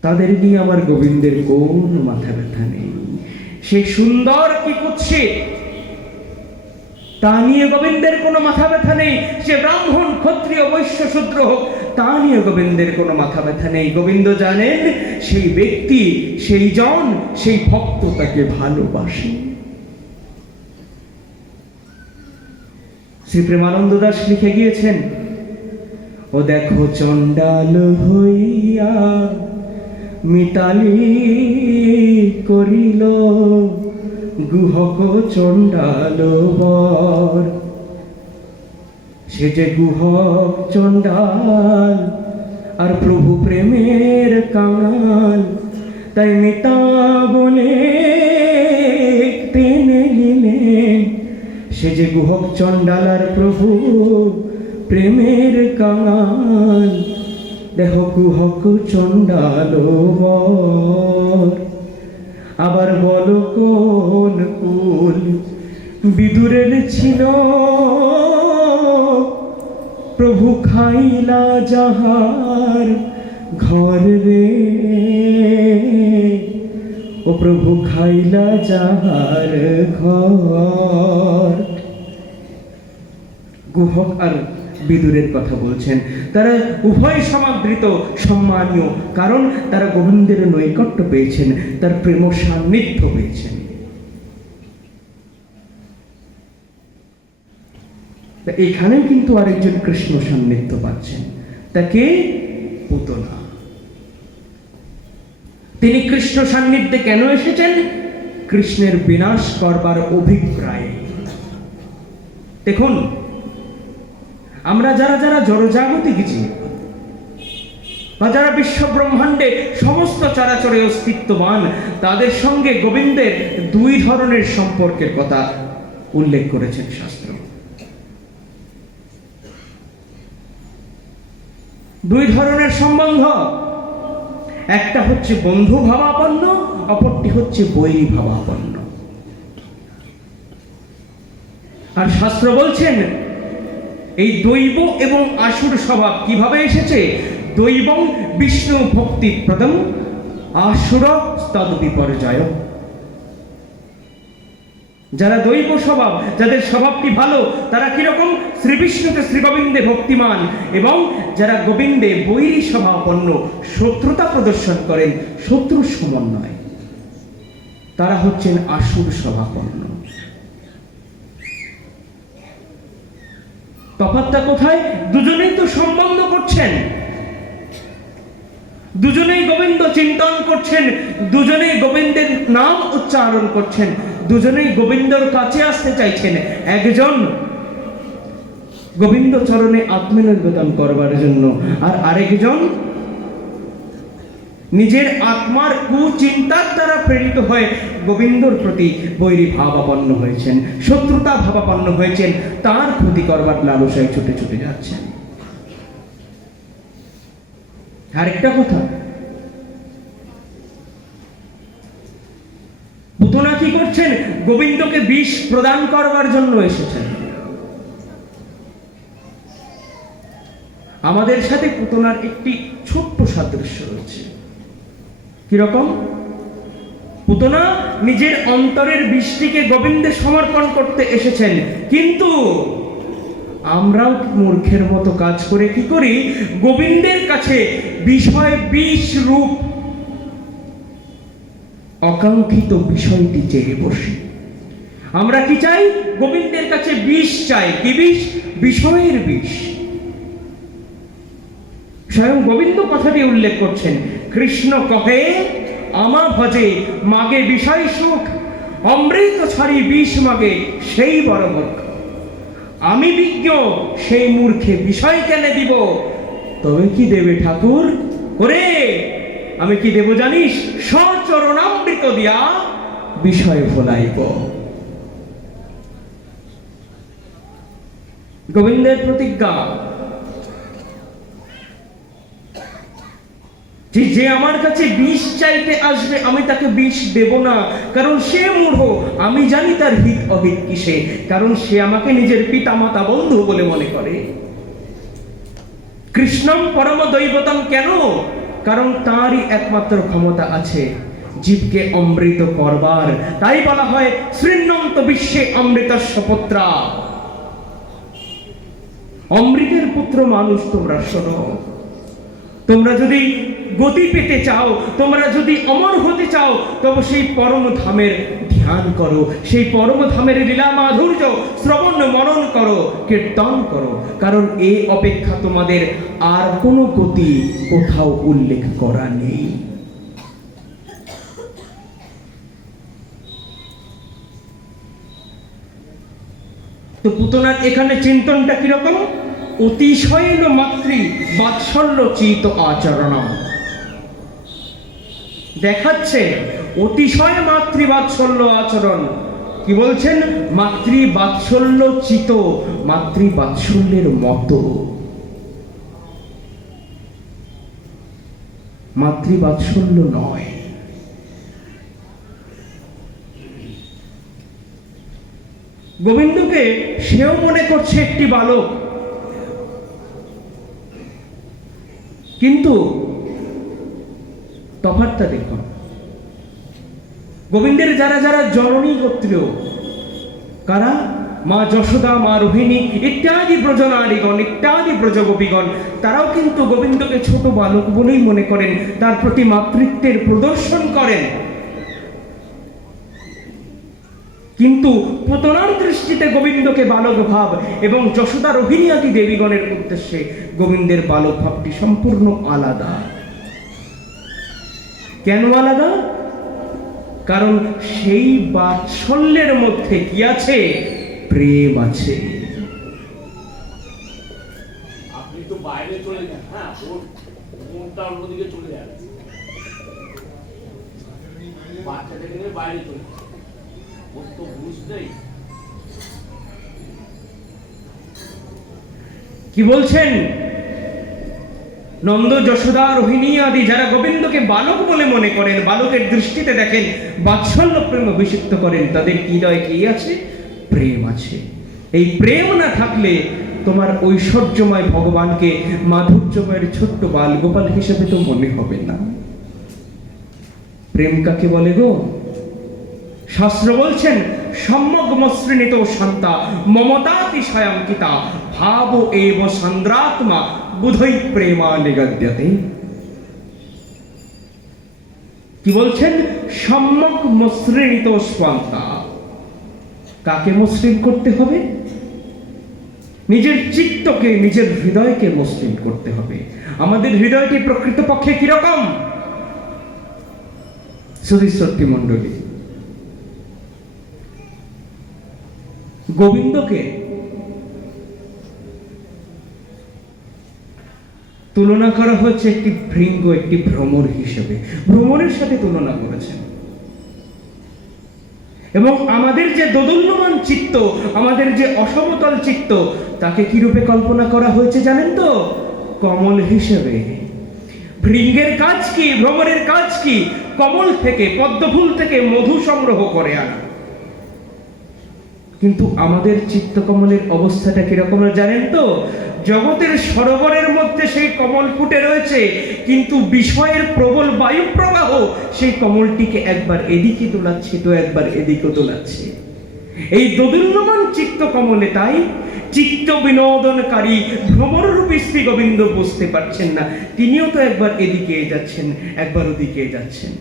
তাদের নিয়ে আমার গোবিন্দের কোন মাথা ব্যথা নেই। সেই সুন্দর কি কুৎসে তা নিয়ে গোবিন্দের কোনো মাথা ব্যথা নেই। সে ব্রাহ্মণ, ক্ষত্রিয়, বৈশ্য, শূদ্র হোক, তা নিয়ে গোবিন্দের কোনো মাথা ব্যথা নেই। গোবিন্দ জানেন সেই ব্যক্তি, সেই জন, সেই ভক্ত তাকে ভালোবাসে। শ্রী প্রেমানন্দ দাস লিখে গিয়েছেন, ও দেখো চণ্ডাল হইয়া মিতালি করিল গুহক চণ্ডাল বর। সে যে গুহক চণ্ডাল আর প্রভু প্রেমের কাঙাল, তাই মিতা বলে টেনে নিলেন। সে যে গুহক চণ্ডাল আর প্রভু প্রেমের কাঙাল, দেহ গুহক চণ্ডাল বর। আবার বলো কোন কুল বিদুরের ছিল, প্রভু খাইলা যাহার ঘর রে, ও প্রভু খাইলা যাহার ঘর। গুহক আর বিদুরের কথা বলছেন, তারা উভয় সমাদৃত, সম্মানীয়, কারণ তারা গোবিন্দের নৈকট্য পেয়েছেন, তার প্রেম সান্নিধ্য পেয়েছেন। এখানেও কিন্তু আরেকজন কৃষ্ণ সান্নিধ্য পাচ্ছেন, তাকে পুতনা। তিনি কৃষ্ণ সান্নিধ্যে কেন এসেছেন? কৃষ্ণের বিনাশ করবার অভিপ্রায়। দেখুন, আমরা যারা যারা জড়জাগতিক জীব বা যারা বিশ্ব ব্রহ্মাণ্ডে সমস্ত চরাচরে অস্তিত্ববান, তাদের সঙ্গে গোবিন্দের দুই ধরনের সম্পর্কের কথা উল্লেখ করেছেন শাস্ত্র। দুই ধরনের সম্বন্ধ, একটা হচ্ছে বন্ধু ভাবাপন্ন, অপরটি হচ্ছে বৈরী ভাবাপন্ন। আর শাস্ত্র বলছেন এই দৈব এবং আসুর স্বভাব কিভাবে এসেছে? দৈবং বিষ্ণু ভক্তি প্রদম, আসুর তদ বিপর্যয়। যারা দৈব স্বভাব, যাদের স্বভাবটি ভালো, তারা কিরকম? শ্রী বিষ্ণুকে শ্রী গোবিন্দে ভক্তিমান, এবং যারা গোবিন্দে বৈরী স্বভাবাপন্ন, শত্রুতা প্রদর্শন করেন, শত্রুর সমন্বয়, তারা হচ্ছেন আসুর স্বভাবাপন্ন। তফাৎটা কোথায়? দুজনেই তো সম্বন্ধ করছেন, দুজনেই গোবিন্দ চিন্তন করছেন, দুজনেই গোবিন্দের নাম উচ্চারণ করছেন, দুজনেই গোবিন্দর কাছে আসতে চাইছেন। একজন গোবিন্দ চরণে আত্মনিবেদন করবার জন্য, আর আরেকজন নিজের আত্মার কুচিন্তার দ্বারা প্রেরিত হয়ে গোবিন্দর প্রতি বৈরী ভাবাপন্ন হয়েছেন, শত্রুতা ভাবাপন্ন হয়েছেন, তার ক্ষতি করবার লালসায় ছুটে ছুটে যাচ্ছেন। আরেকটা কথা, পুতনা কি করছেন? গোবিন্দকে বিষ প্রদান করবার জন্য এসেছেন। আমাদের সাথে পুতনার একটি ছোট্ট সাদৃশ্য রয়েছে। কিরকম? পুতনা নিজের অন্তরের বিষটিকে গোবিন্দে সমর্পণ করতে এসেছেন, কিন্তু আমরাও মূর্খের মতো কাজ করে কি করি? গোবিন্দের কাছে বিষয় বিষ রূপ অকাঙ্ক্ষিত বিষয়টি চেয়ে বসি। আমরা কি চাই? গোবিন্দের কাছে বিষ চাই। কি বিষ? বিষয়ের বিষ। স্বয়ং গোবিন্দ কথাটি উল্লেখ করছেন, কৃষ্ণ কহে আমা ভজে মাগে বিষয় সুখ, অমৃত ছাড়ি বিষ মাগে সেই বড় মূর্খ। আমি বিজ্ঞ, সেই মূর্খে বিষয় কেন দিব? তবে কি দেবে ঠাকুর? ওরে আমি কি দেব জানিস? সচরণামৃত দিয়া বিষয় ভোলাইব। গোবিন্দের প্রতিজ্ঞা যে আমার কাছে বিষ চাইতে আসবে আমি তাকে বিষ দেব না, কারণ সে মূঢ়। আমি জানি তার হিত অহিত কিসে, কারণ সে আমাকে নিজের পিতা মাতা বন্ধু বলে মনে করে। কৃষ্ণম পরম দৈবতম কেন? কারণ তারই একমাত্র ক্ষমতা আছে জীবকে অমৃত করবার। তাই বলা হয় শ্রীনন্ত বিশ্বে অমৃতস্য পুত্রা। অমৃতের পুত্র মানুষ তোমরা শোনো। তোমরা যদি গতি পেতে চাও, তোমরা যদি অমর হতে চাও, তবে সেই পরম ধামের ধ্যান করো, সেই পরম ধামের লীলা মাধুর্য শ্রবণ মনন করো, কীর্তন করো, কারণ এই অপেক্ষা তোমাদের আর কোনো গতি কোথাও উল্লেখ করা নেই। তো পুতনার এখানে চিন্তনটা কিরকম? অতিশয়ন মাতৃ বাৎসল্য চিত আচরণ দেখাচ্ছে। অতিশয় মাতৃবাৎসল্য আচরণ। কি বলছেন? মাতৃবাৎসল্য চিত, মাতৃবাৎসল্যের মতো। মাতৃবাৎসল্য নয়। গোবিন্দকে সেও মনে করছে একটি বালক, কিন্তু তফাৎটা দেখুন। গোবিন্দের যারা যারা জননী গোত্রীয়, কারা? মা যশোদা, মা রোহিণী ইত্যাদি ব্রজনারীগণ, ইত্যাদি ব্রজগোপীগণ, তারাও কিন্তু গোবিন্দকে ছোট বালক বলেই মনে করেন, তার প্রতি মাতৃত্বের প্রদর্শন করেন। কিন্তু পুতনার দৃষ্টিতে গোবিন্দকে বালক ভাব এবং যশোদা, রোহিণী আদি দেবীগণের উদ্দেশ্যে গোবিন্দের বালক ভাবটি সম্পূর্ণ আলাদা। কেন আলাদা? কারণ সেই বাৎসল্যের মধ্যে কি আছে? প্রেম আছে। আপনি তো বাইরে চলে যান, হ্যাঁ, মনটা অন্যদিকে চলে যান, বাচ্চাটাকে নিয়ে বাইরে চলে যান, ওর তো বুঝতেই। কি বলছেন? নন্দ, যশোদা, রোহিণী আদি যারা গোবিন্দকে বালক বলে মনে করেন, বালকের দৃষ্টিতে দেখেন, বাৎসল্য প্রেম অভিষিক্ত করেন, তাদের হৃদয়ে কি আছে? প্রেম আছে। এই প্রেম না থাকলে তোমার ঐশ্বর্যময় ভগবানকে মাধুর্যময়ের ছোট্ট বাল গোপাল হিসেবে তো মনে হবে না। প্রেম কাকে বলে গো? শাস্ত্র বলছেন সম্যক মসৃণিত শান্তা মমতাতিশয়াঙ্কিতা ভাব এব সান্দ্রাত্মা বুধৈ প্রেমা নিগদ্যতে। কি বলছেন? সম্যক মসৃণিত শান্তা। কাকে মসৃণ করতে হবে? নিজের চিত্তকে, নিজের হৃদয়কে মসৃণ করতে হবে। আমাদের হৃদয়টি প্রকৃতপক্ষে কিরকম? সুধীশ্বরী মণ্ডলী, গোবিন্দকে তুলনা করা হচ্ছে একটি ভৃঙ্গ, একটি ভ্রমর হিসেবে, ভ্রমরের সাথে তুলনা করেছেন। এবং আমাদের যে দোদুল্যমান চিত্ত, আমাদের যে অসমতল চিত্ত, তাকে কি রূপে কল্পনা করা হয়েছে জানেন তো? কমল হিসেবে। ভৃঙ্গের কাজ কি, ভ্রমরের কাজ কি? কমল থেকে, পদ্মফুল থেকে মধু সংগ্রহ করে আনা। কিন্তু আমাদের চিত্তকমলের অবস্থাটা কিরকম জানেন তো? জগতের সরোবরের মধ্যে সেই কমল ফুটে রয়েছে, কিন্তু বিষয়ের প্রবল বায়ু প্রবাহ সেই কমলটিকে একবার এদিকে তোলাচ্ছে তো একবার এদিকে তোলাচ্ছে। এই দোদুল্যমান চিত্ত কমলে তাই চিত্ত বিনোদনকারী ভ্রমররূপী শ্রী গোবিন্দ বুঝতে পারছেন না, তিনিও তো একবার এদিকে যাচ্ছেন, একবার ওদিকে যাচ্ছেন।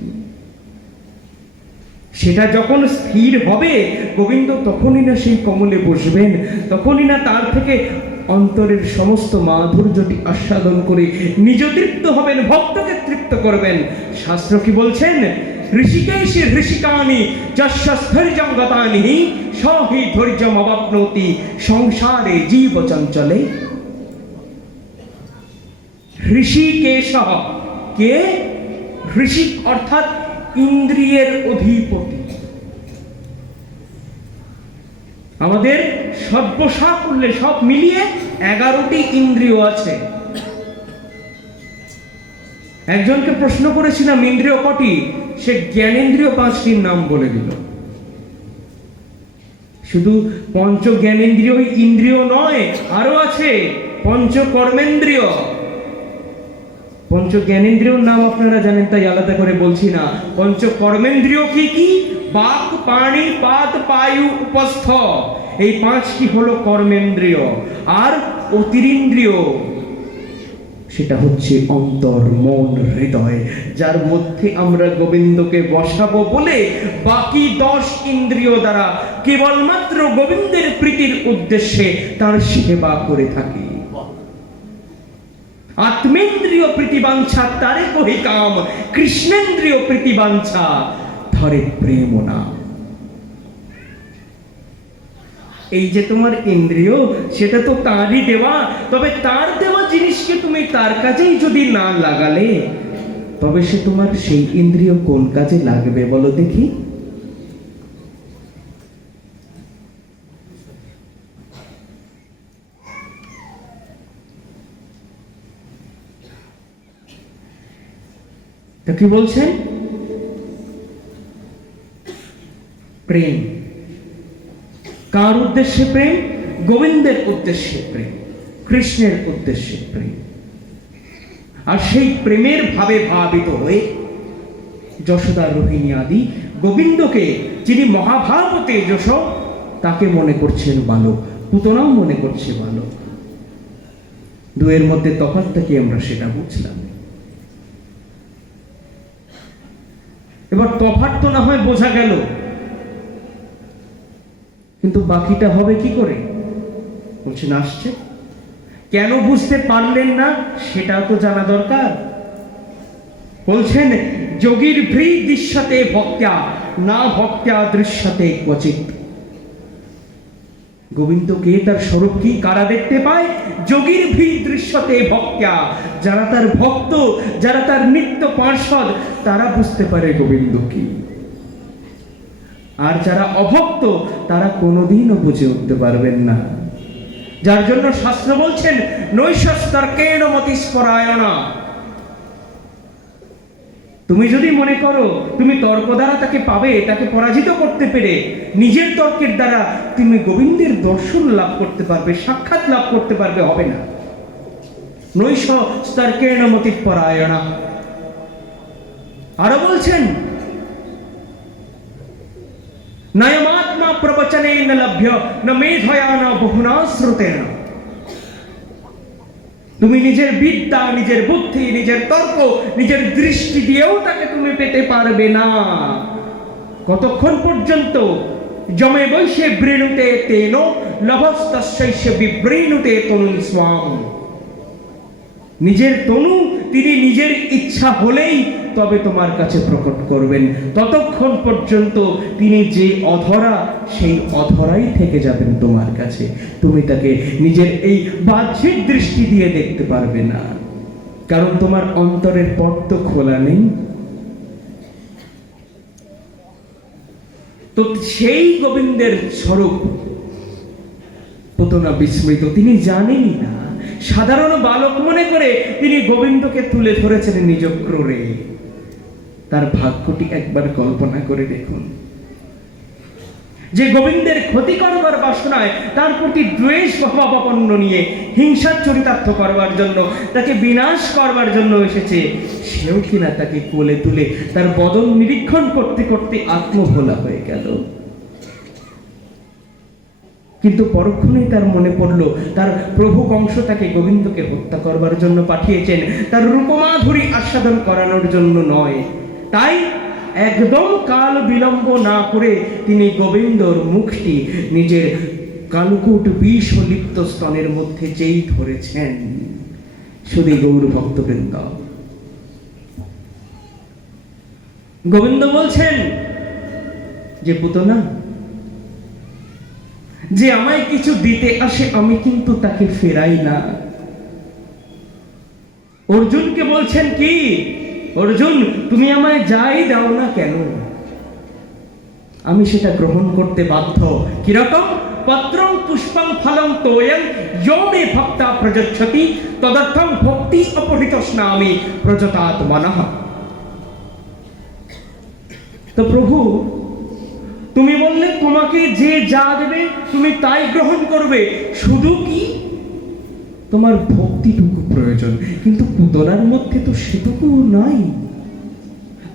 সেটা যখন স্থির হবে, গোবিন্দ তখনই না সেই কমলে বসবেন, তখনই না তার থেকে অন্তরের সমস্ত মাধুর্যটি আস্বাদন করে নিজ তৃপ্ত হবেন, ভক্তকে তৃপ্ত করবেন। শাস্ত্র কি বলছেন? ঋষিকেশে ঋষিকানি যস্য স্থৈর্যং গতানি সহি ধৈর্যম অবাপ্নোতি সংসারে জীব চঞ্চলে। ঋষিকেশ কে? ঋষি অর্থাৎ ইন্দ্রিয়ের অধিপতি। আমাদের সর্বসা করলে সব মিলিয়ে 11টি ইন্দ্রিয় আছে। একজনকে প্রশ্ন করেছিলাম ইন্দ্রিয় কটি, সে জ্ঞানেন্দ্রিয় 5টির নাম বলে দিল। শুধু পঞ্চ জ্ঞানেন্দ্রিয় ইন্দ্রিয় নয়, আরো আছে পঞ্চ কর্মেন্দ্রিয়। পঞ্চ জ্ঞানেন্দ্রিয়র নাম আপনারা জানেন, তাই আলাদা করে বলছি না। পঞ্চ কর্মেন্দ্রিয় কি কি? বাক, পাণি, পাদ, পায়ু, উপস্থ, এই 5টি হলো কর্মেন্দ্রিয়। আর অতিরিন্দ্রিয়, সেটা হচ্ছে অন্তর, মন, হৃদয়, যার মধ্যে আমরা গোবিন্দকে বসাবো বলে বাকি 10 ইন্দ্রিয় দ্বারা কেবলমাত্র গোবিন্দের প্রীতির উদ্দেশ্যে তার সেবা করে থাকি। আত্মেন্দ্রিয় প্রীতিবাঞ্ছা তারে কহি কাম, কৃষ্ণেন্দ্রিয় প্রীতিবাঞ্ছা ধরে প্রেম নাম। এই যে তোমার ইন্দ্রিয়, সেটা তো তারই দেওয়া, তবে তার দেওয়া জিনিসকে তুমি তার কাজেই যদি না লাগালে, তবে সে তোমার সেই ইন্দ্রিয় কোন কাজে লাগবে বলো দেখি? তা কি বলছেন? প্রেম। কার উদ্দেশ্যে প্রেম? গোবিন্দের উদ্দেশ্যে প্রেম, কৃষ্ণের উদ্দেশ্যে প্রেম। আর সেই প্রেমের ভাবে ভাবিত হয়ে যশোদা, রোহিণী আদি গোবিন্দকে, যিনি মহাভাব তেজস, তাকে মনে করছেন বালক, পুতনাও মনে করছে বালক। দুয়ের মধ্যে তফাৎটা কি আমরা সেটা বুঝলাম। এবার তফাৎ তো না হয় বোঝা গেল, কিন্তু বাকিটা হবে কি করে? বলছেন আসছে। কেন বুঝতে পারলেন না সেটাও তো জানা দরকার। বলছেন যোগীর ভ্রী দৃশ্যতে ভক্ত্যা, না ভক্ত্যা দৃশ্যতে ক্বচিৎ। গোবিন্দকে, তার স্বরূপ কি কারা দেখতে পায়? যোগীর ভ্রী দৃশ্যতে ভক্ত্যা, যারা তার ভক্ত, যারা তার নিত্য পার্ষদ, তারা বুঝতে পারে গোবিন্দ কি। আর যারা অভক্ত, তারা কোনোদিনও বুঝে উঠতে পারবেন না। যার জন্য শাস্ত্র বলছেন নৈশস্তর্কেণ মতিস্পরায়ণা। তুমি যদি মনে করো তুমি তর্ক দ্বারা তাকে পাবে, তাকে পরাজিত করতে পেরে, নিজের তর্কের দ্বারা তুমি গোবিন্দের দর্শন লাভ করতে পারবে, সাক্ষাৎ লাভ করতে পারবে, হবে না। নৈশস্তর্কেণ মতিস্পরায়ণা। আরো বলছেন নয়মাত্মা প্রবচনেন লভ্য ন মেধয়া ন বহুনা শ্রুতেন। তুমি নিজের বিদ্যা, নিজের বুদ্ধি, নিজের তর্ক, নিজের দৃষ্টি দিয়েও তাকে তুমি পেতে পারবে না। কতক্ষণ পর্যন্ত? যমে বৈশে বৃণুতে তেন লভস্তস্যৈষ বিবৃণুতে তনুং স্বাম। নিজের তনু তিনি নিজের ইচ্ছা হলেই তবে তোমার কাছে প্রকট করবেন। ততক্ষণ পর্যন্ত তিনি যে অধরা, সেই অধরাই থেকে যাবেন তোমার কাছে। তুমি তাকে নিজের এই বাহ্যিক দৃষ্টি দিয়ে দেখতে পারবে না। কারণ তোমার অন্তরের পথ তো খোলা নেই। তো সেই গোবিন্দের স্বরূপ পুতনা বিস্মৃত, তিনি জানেনই না। সাধারণ বালক মনে করে তিনি গোবিন্দকে তুলে ধরেছেন নিজ ক্রোড়ে। তার ভাগ্যটি একবার কল্পনা করে দেখুন, যে গোবিন্দের ক্ষতি করবার বাসনায়, তার প্রতি দ্বেষ ভাবাপন্ন নিয়ে হিংসার চরিতার্থ করবার জন্য, তাকে বিনাশ করবার জন্য এসেছে, সেও কিনা তাকে কোলে তুলে তার বদন নিরীক্ষণ করতে করতে আত্মভোলা হয়ে গেল। কিন্তু পরক্ষণেই তার মনে পড়ল তার প্রভু কংস তাকে গোবিন্দকে হত্যা করবার জন্য পাঠিয়েছেন, তার রূপমাধুরী আস্বাদন করানোর জন্য নয়। তাই একদম কাল বিলম্ব না করে তিনি গোবিন্দর মুখটি নিজের কালকুট বিষ লিপ্ত স্তনের মধ্যে যেই ধরেছেন। শুধু গৌর ভক্তবৃন্দ, গোবিন্দ বলছেন যে পুতনা, যে আমায় কিছু দিতে আসে আমি কিন্তু তাকে ফেরাই না। অর্জুনকে বলছেন কি, অর্জুন তুমি আমায় যাই দাও না কেন, আমি সেটা গ্রহণ করতে বাধ্য। কিরকম? পত্রং পুষ্পং ফলং তোয়ং ইয়ো মে ভক্তা প্রযচ্ছতি তদর্থং ভক্তি অপহৃতস্নামি প্রযতাৎ মনঃ। তো প্রভু, তুমি বললে তোমাকে যে যা দেবে তুমি তাই গ্রহণ করবে, শুধু কি তোমার ভক্তিটুকু প্রয়োজন, কিন্তু পুতনার মধ্যে তো সেটুকু নাই।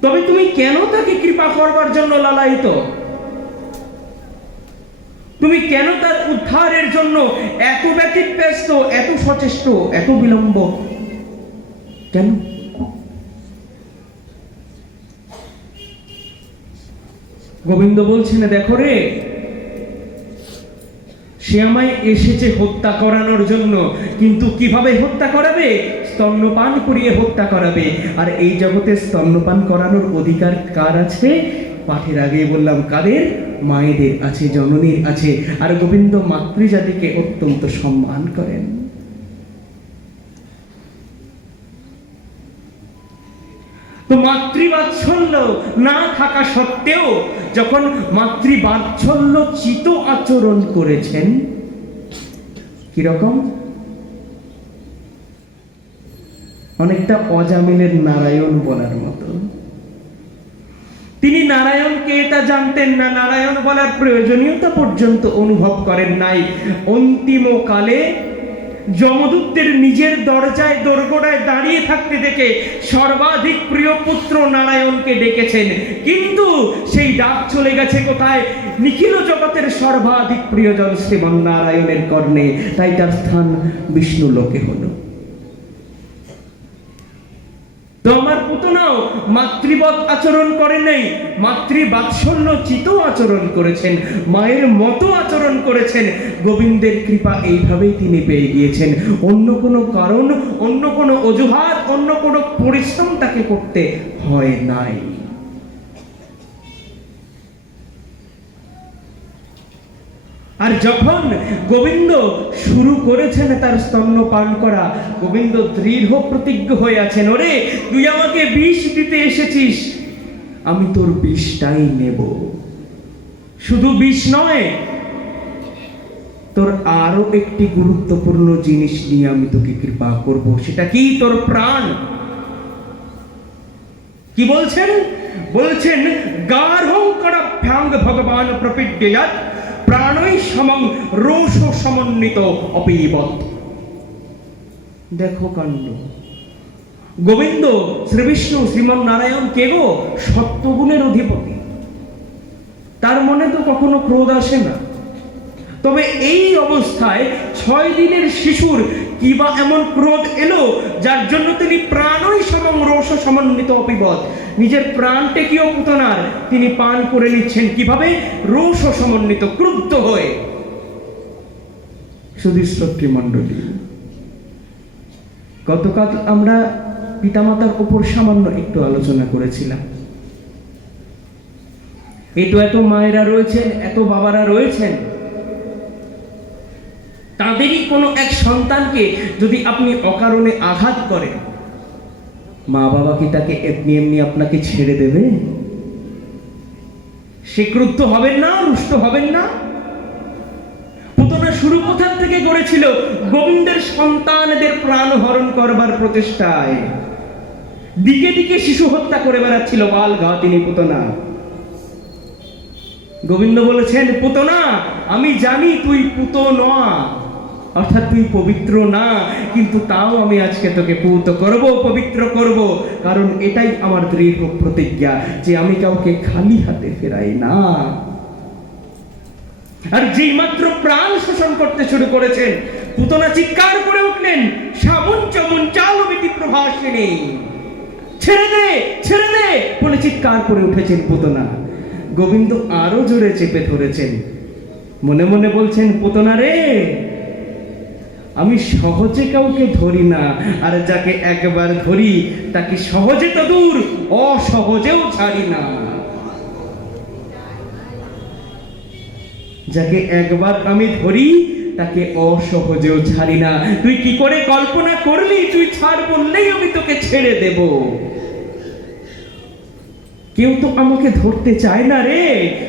তবে তুমি কেন তাকে কৃপা করবার জন্য লালায়িত? তুমি কেন তার উদ্ধারের জন্য এত ব্যতিব্যস্ত, এত সচেষ্ট, এত বিলম্ব কেন? গোবিন্দ বলছেন, দেখো রে, সে আমায় এসেছে হত্যা করানোর জন্য, কিন্তু কিভাবে হত্যা করাবে? স্তন্যপান করিয়ে হত্যা করাবে। আর এই জগতে স্তন্যপান করানোর অধিকার কার আছে? পাঠের আগেই বললাম কাদের? মায়েদের আছে, জননীর আছে। আর গোবিন্দ মাতৃজাতিকে অত্যন্ত সম্মান করেন। তো মাতৃবাৎসল্য না থাকা সত্ত্বেও যখন মাতৃবাৎসল্য চিত আচরণ করেছেন, কিরকম? অনেকটা অজামিলের নারায়ণ বলার মতো। তিনি নারায়ণকে এটা জানতেন না, নারায়ণ বলার প্রয়োজনীয়তা পর্যন্ত অনুভব করেন নাই। অন্তিম কালে যমদূতদের নিজের দরজায় দোরগোড়ায় দাঁড়িয়ে থাকতে দেখে সর্বাধিক প্রিয় পুত্র নারায়ণকে ডেকেছেন, কিন্তু সেই ডাক চলে গেছে কোথায়? নিখিল জগতের সর্বাধিক প্রিয়জন শ্রীমন নারায়ণের কর্ণে। তাই তার স্থান বিষ্ণু লোকে হলো। তো আমার পুতনাও মাতৃবৎ আচরণ করেন নাই, মাতৃবাৎসল্য চিত আচরণ করেছেন, মায়ের মতো আচরণ করেছেন। গোবিন্দের কৃপা এইভাবেই তিনি পেয়ে গিয়েছেন। অন্য কোনো কারণ, অন্য কোনো অজুহাত, অন্য কোনো পরিশ্রম তাকে করতে হয় নাই। আর যখন গোবিন্দ শুরু করেছেন তার স্তন্য পান করা, গোবিন্দ দৃঢ় প্রতিজ্ঞ হয়ে আছেন, ওরে তুই আমাকে বিষ দিতে এসেছিস, আমি তোর বিষটাই নেব। শুধু বিষ নয়, তোর আরো একটি গুরুত্বপূর্ণ জিনিস নিয়ে আমি তোকে কৃপা করব। সেটা কি? তোর প্রাণ। কি বলছেন? বলছেন গার্হংকরাভ্যাং ভগবান প্রপীড্যয়াৎ প্রাণই সমং রোষ সমন্বিত অপিবৎ। দেখো কাণ্ড। গোবিন্দ শ্রীবিষ্ণু শ্রীমন নারায়ণ কে গো? সত্যগুণের অধিপতি। তার মনে তো কখনো ক্রোধ আসে না। তবে এই অবস্থায় 6 দিনের শিশুর কিবা এমন ক্রোধ এলো যার জন্য তিনি প্রাণই সমং রোষ সমন্বিত অপিবৎ, নিজের প্রাণটে কি পুতনার তিনি পান করে নিচ্ছেন। কিভাবে? রোষ সমন্বিত, ক্রুদ্ধ হয়ে। শুধু শ্রোতৃ মণ্ডলী, গতকাল আমরা পিতামাতার উপর সামান্য একটু আলোচনা করেছিলাম। এত মায়েরা রয়েছেন, এত বাবারা রয়েছেন, তাদেরই কোনো এক সন্তানকে যদি আপনি অকারণে আঘাত করেন, মা বাবা কি তাকে এমনি এমনি আপনাকে ছেড়ে দেবে? সে ক্রুদ্ধ হবেন না, রুষ্ট হবেন না? পুতনা শুরু কোথা থেকে করেছিল? গোবিন্দের সন্তানদের প্রাণ হরণ করবার প্রচেষ্টায় দিকে দিকে শিশু হত্যা করে বেড়াচ্ছিল বাল ঘাতিনী পুতনা। গোবিন্দ বলেছেন, পুতনা, আমি জানি তুই পুত নয়া, অর্থাৎ তুই পবিত্র না, কিন্তু তাও আমি আজকে তোকে পূত করব, পবিত্র করব, কারণ এটাই আমার দৃঢ় প্রতিজ্ঞা যে আমি কাউকে খালি হাতে ফেরাই না। আর যেই মাত্র প্রাণ শোষণ করতে শুরু করেছেন, পুতনা চিৎকার করে উঠলেন, সাবুন চমুন চালবিতি প্রভাসিনী, ছেড়ে দে, ছেড়ে দে বলে চিৎকার করে উঠেছেন পুতনা। গোবিন্দ আরো জোরে চেপে ধরেছেন, মনে মনে বলছেন, পুতনা রে, আমি সহজে কাউকে ধরি না, আর যাকে একবার ধরি তাকে সহজে তো দূর, অসহজেও ছাড়ি না। যাকে একবার আমি ধরি তাকে অসহজেও ছাড়ি না। তুই কি করে কল্পনা করলি তুই ছাড় বললেই আমি তোকে ছেড়ে দেব? কেউ তো আমাকে ধরতে চায় না রে,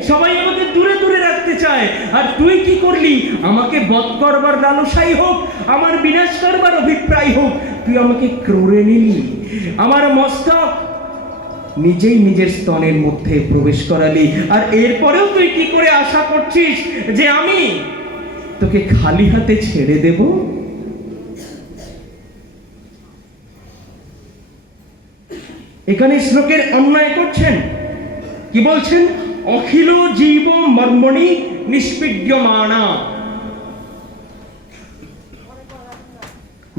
সবাই আমাকে দূরে দূরে রাখতে চায়। আর তুই কি করলি? আমাকে বধ করবার লালসাই হোক, আমার বিনাশ করবার অভিপ্রায় হোক, তুই আমাকে ক্রোড়ে নিলি, আমার মস্তক নিজেই নিজের স্তনের মধ্যে প্রবেশ করালি। আর এরপরেও তুই কি করে আশা করছিস যে আমি তোকে খালি হাতে ছেড়ে দেব? এখানে শ্লোকের অন্যায় করছেন। কি বলছেন? অখিল জীব মর্মণি নিষ্পীড্যমানা,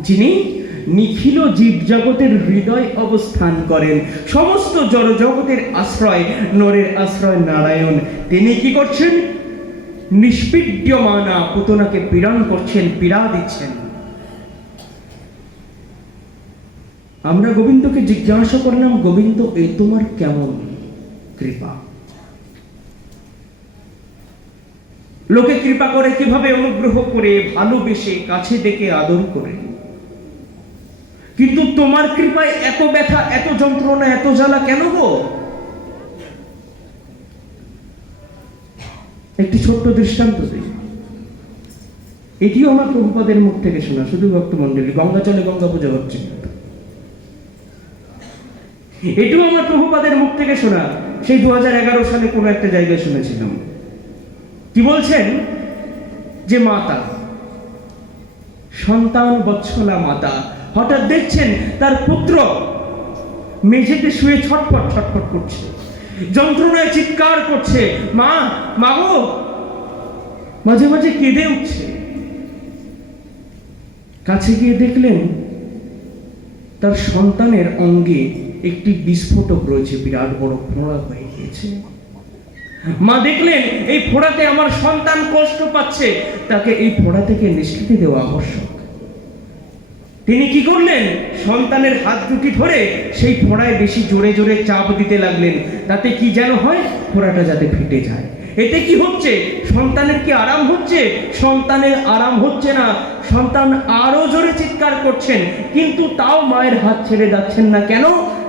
যিনি নিখিল জীব জগতের হৃদয় অবস্থান করেন, সমস্ত জড় জগতের আশ্রয়, নরের আশ্রয় নারায়ণ, তিনি কি করছেন? নিষ্পীড্যমানা, পুতনাকে পীড়ন করছেন, পীড়া দিচ্ছেন। আমরা গোবিন্দকে জিজ্ঞাসা করলাম, গোবিন্দ এ তোমার কেমন কৃপা? লোকে কৃপা করে কিভাবে? অনুগ্রহ করে, ভালোবেসে, কাছে ডেকে আদর করে। কিন্তু তোমার কৃপায় এত ব্যথা, এত যন্ত্রণা, এত জ্বালা কেন গো? একটি ছোট্ট দৃষ্টান্ত দিই। এটিও আমার প্রভুপাদের মুখ থেকে শোনা, শুধু ভক্তমন্ডলী, গঙ্গা চলে গঙ্গা পূজা হচ্ছে, এটিও আমার প্রভুপাদের মুখ থেকে শোনা। সেই 2011 সালে কোনো একটা জায়গায় শুনেছিলাম। কি বলছেন? যে মাতা, সন্তান বৎসলা মাতা, হঠাৎ দেখছেন তার পুত্র মেঝেতে শুয়ে ছটফট ছটফট করছে, যন্ত্রণায় চিৎকার করছে, মা, মা গো, মাঝে মাঝে কেঁদে উঠছে। কাছে গিয়ে দেখলেন তার সন্তানের অঙ্গে একটি বিস্ফোটক রয়েছে, বিরাট বড় ফোঁড়া হয়ে গিয়েছে। মা দেখলেন এই ফোঁড়াতে আমার সন্তান কষ্ট পাচ্ছে, তাকে এই ফোঁড়া থেকে নিষ্কৃতি দেওয়া আবশ্যক। তিনি কি করলেন? সন্তানের হাত দুটি ধরে সেই ফোঁড়ায় বেশি জোরে জোরে চাপ দিতে লাগলেন, তাতে কি যেন হয়, ফোঁড়াটা যাতে ফেটে যায়। এতে কি হচ্ছে? সন্তানের কি আরাম হচ্ছে? সন্তানের আরাম হচ্ছে না, সন্তান আরো জোরে চিৎকার করছেন, কিন্তু তাও মায়ের হাত ছেড়ে যাচ্ছেন না। কেন?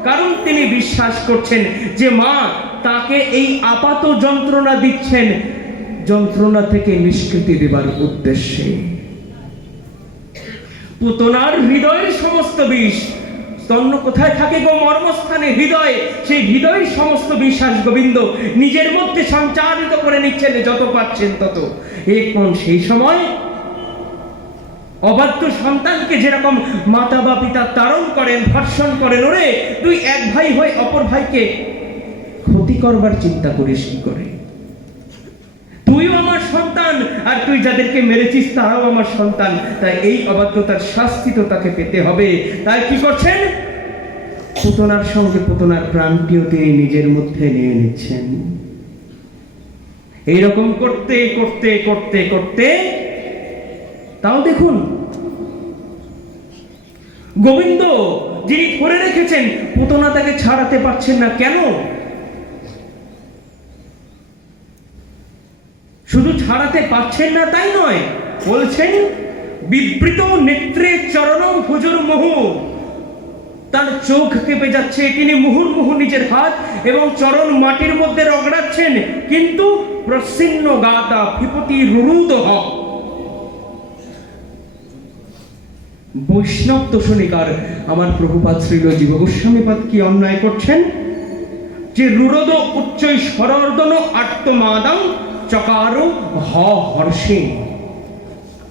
কারণ তিনি বিশ্বাস করছেন যে মা তাকে এই আপাত যন্ত্রণা দিচ্ছেন যন্ত্রণা থেকে নিষ্কৃতি দেবার উদ্দেশ্যে। পুতনার হৃদয়ের সমস্ত বিষ, স্তন্য কোথায় থাকে গো? মর্মস্থানে হৃদয়। সেই হৃদয়ের সমস্ত বিশ্বাস গোবিন্দ নিজের মধ্যে সঞ্চারিত করে নিচ্ছেন, যত পাচ্ছেন তত। এখন সেই সময় অবাধ্য সন্তানকে যেরকম মাতা বা পিতা তাড়ন করেন, ধর্ষণ করেন, ওরে তুই এক ভাই হয়ে অপর ভাইকে ক্ষতি করবার চিন্তা করিস কি করে? তুইও আমার সন্তান, আর তুই যাদেরকে মেরেছিস তারাও আমার সন্তান, তাই এই অবাধ্যতার শাস্তি তো তাকে পেতে হবে। তাই কি করছেন? পুতনার সঙ্গে পুতনার প্রাণটিও তিনি নিজের মধ্যে নিয়ে নিচ্ছেন। এইরকম করতে করতে করতে করতে তাও দেখুন, গোবিন্দ যিনি ধরে রেখেছেন, পুতনা তাকে ছাড়াতে পারছেন না। কেন? শুধু ছাড়াতে পারছেন না তাই নয়, বলছেন বিবৃত নেত্রে চরণ ভুজুর মোহ, তার চোখ কেঁপে যাচ্ছে, তিনি মুহুর্মুহু নিজের হাত এবং চরণ মাটির মধ্যে রগড়াচ্ছেন, কিন্তু প্রসন্ন গাতা বিপতি রুরুদ বৈষ্ণব দর্শনিকার আমার প্রভুপাদ শ্রীল জীব গোস্বামীপাদ কি অন্যায় করছেন যে রুরদ উচ্চৈ স্বরর্দন আত্মমাদাং চকার হ হর্ষে।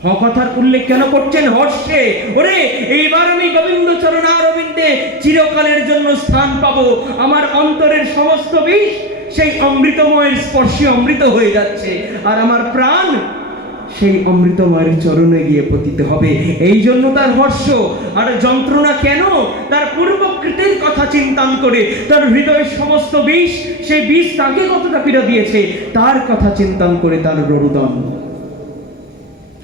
হ কথার উল্লেখ কেন করছেন? হর্ষে। ওরে, এইবার আমি গোবিন্দ চরণারবিন্দে চিরকালের জন্য স্থান পাবো। আমার অন্তরের সমস্ত বিষ সেই অমৃতময়ের স্পর্শে অমৃত হয়ে যাচ্ছে, আর আমার প্রাণ সেই অমৃতময়ের চরণে গিয়ে পতিত হবে। এই জন্য তার হর্ষ। আর যন্ত্রণা কেন? তার পূর্বকৃতের কথা চিন্তান করে, তার হৃদয়ের সমস্ত বিষ, সেই বিষ তাকে কতটা পীড়া দিয়েছে তার কথা চিন্তান করে তার রোরুদন।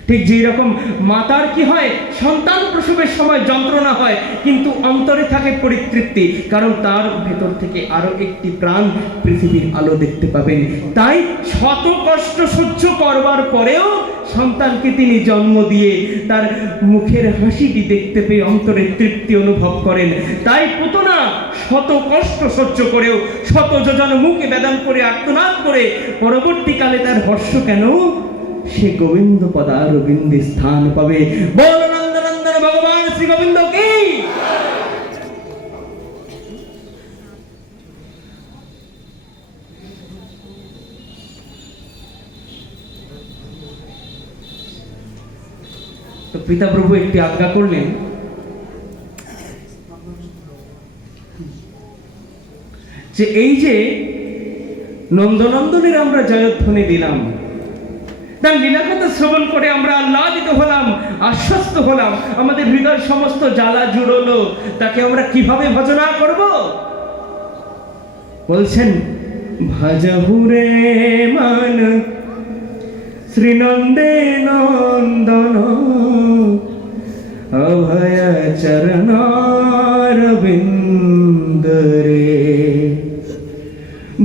ঠিক যেই রকম মাতার কি হয়, সন্তান প্রসবের সময় যন্ত্রণা হয়, কিন্তু অন্তরে থাকে পরিতৃপ্তি, কারণ তার ভেতর থেকে আরো একটি প্রাণ পৃথিবীর আলো দেখতে পাবেন। তাই শত কষ্ট সহ্য করবার পরেও সন্তানকে তিনি জন্ম দিয়ে তার মুখের হাসিটি দেখতে পেয়ে অন্তরে তৃপ্তি অনুভব করেন। তাই পুতনা শত কষ্ট সহ্য করেও, শত যোজন মুখে বেদন করে আর্তনাদ করে, পরবর্তীকালে তার হর্ষ কেন? সে গোবিন্দ পদারবিন্দে স্থান পাবে। বল নন্দনন্দন ভগবান শ্রী গোবিন্দ কি। তো পিতা প্রভু একটি আজ্ঞা করলেন, যে এই যে নন্দনন্দনের আমরা জয়ধ্বনি দিলাম, তার লীলাকথা শ্রবণ করে আমরা আহ্লাদিত হলাম, আশ্বস্ত হলাম, আমাদের হৃদয়ের সমস্ত জ্বালা জুড়লো, তাকে আমরা কিভাবে ভজনা করব? বলছেন, ভজহু রে মন শ্রীনন্দে নন্দন অভয় চরণারবিন্দ রে।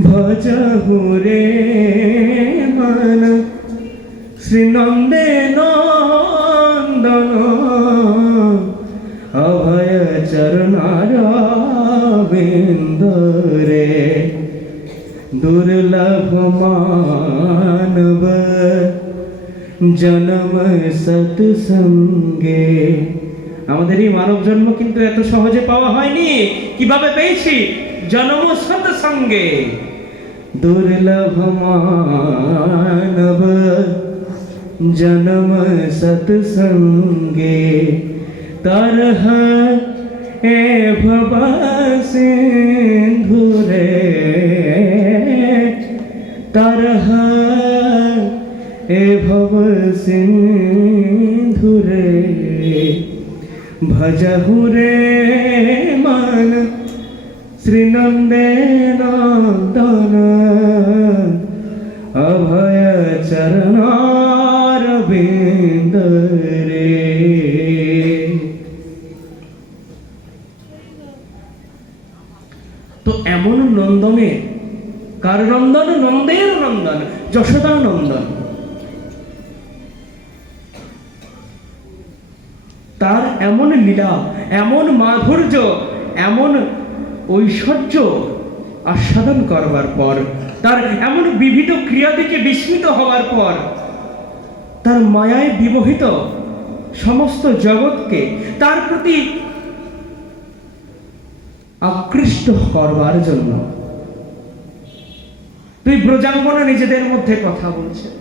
ভজহু রে মন শ্রীনন্দে নন্দন অভয় চরণারবিন্দ রে। দুর্লভ মানব জন্ম সৎসঙ্গে। আমাদের এই মানব জন্ম কিন্তু এত সহজে পাওয়া হয়নি। কিভাবে পেয়েছি? জন্ম সৎসঙ্গে। দুর্লভ মানব জন্ম সৎসঙ্গে, तरह ए भव सिंधु रे, तरह ए भव सिंधु रे। भजहु रे मन श्रीनंदे नंदन अभय चरणारविंद रे। तो एमन नंदने कार नंदन? नंदेर नंदन, যশোদা নন্দন। তার এমন লীলা, এমন মাধুর্য, এমন ঐশ্বর্য আস্বাদন করবার পর, তার এমন বিবিধ ক্রিয়া থেকে বিস্মিত হওয়ার পর, তার মায়ায় বিমোহিত সমস্ত জগৎকে তার প্রতি আকৃষ্ট করবার জন্য তুই ব্রজাঙ্গনা নিজেদের মধ্যে কথা বলছেন।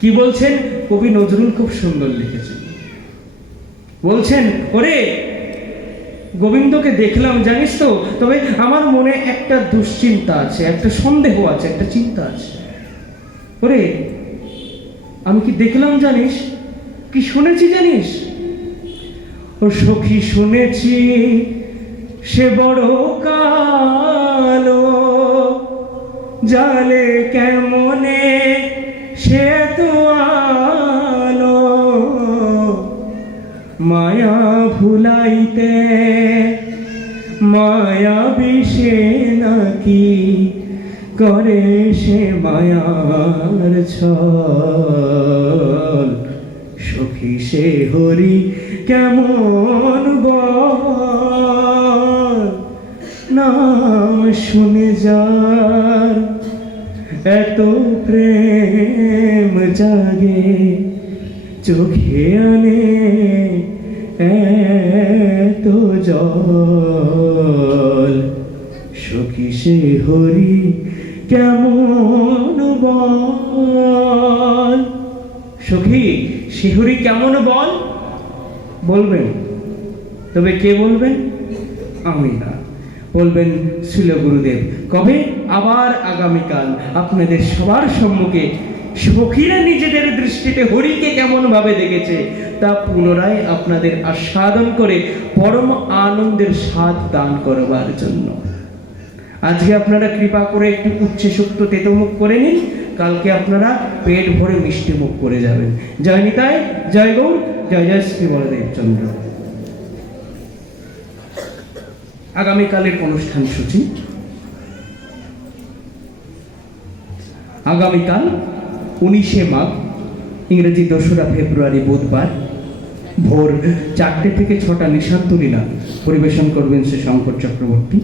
কি বলছেন? কবি নজরুল খুব সুন্দর লিখেছেন। বলছেন, ওরে গোবিন্দকে দেখলাম জানিস তো, তবে আমার মনে একটা দুশ্চিন্তা আছে, একটা সন্দেহ আছে, একটা চিন্তা আছে। ওরে আমি কি দেখলাম জানিস? কি শুনেছি জানিস? ও সখী শুনেছি সে বড় কালো, জালে কেমনে সে তো আলো, মায়া ভুলাইতে মায়া বিষে নাকি করে সে মায়ার ছল। সখী সখী সে হরি কেমন বল, নাম শুনে যার এত প্রেম জাগে, চোখে আনে এত জল, সখী সে হরি কেমন বল। সখী সে হরি কেমন বল, বলবেন, তবে কে বলবেন? আমি না, বলবেন শ্রীল গুরুদেব। কবে? আবার আগামীকাল আপনাদের সবার সম্মুখে সখীরা নিজেদের দৃষ্টিতে হরিকে কেমন ভাবে দেখেছে তা পুনরায় আপনাদের আস্বাদন করে পরম আনন্দের স্বাদ দান করবার জন্য। আজকে আপনারা কৃপা করে একটু উচ্চে সুক্ত তেতোমুখ করে নিন, কালকে আপনারা পেট ভরে মিষ্টি মুখ করে যাবেন। জয় নিতাই, জয় গৌর, জয় জয় শ্রী বলদেব চন্দ্র। আগামীকালের অনুষ্ঠান সূচি। আগামীকাল 19শে মাঘ, ইংরেজি 2রা ফেব্রুয়ারি বুধবার, ভোর 4টে থেকে 6টা নিশান্ত লীলা পরিবেশন করবেন শ্রী শঙ্কর চক্রবর্তী।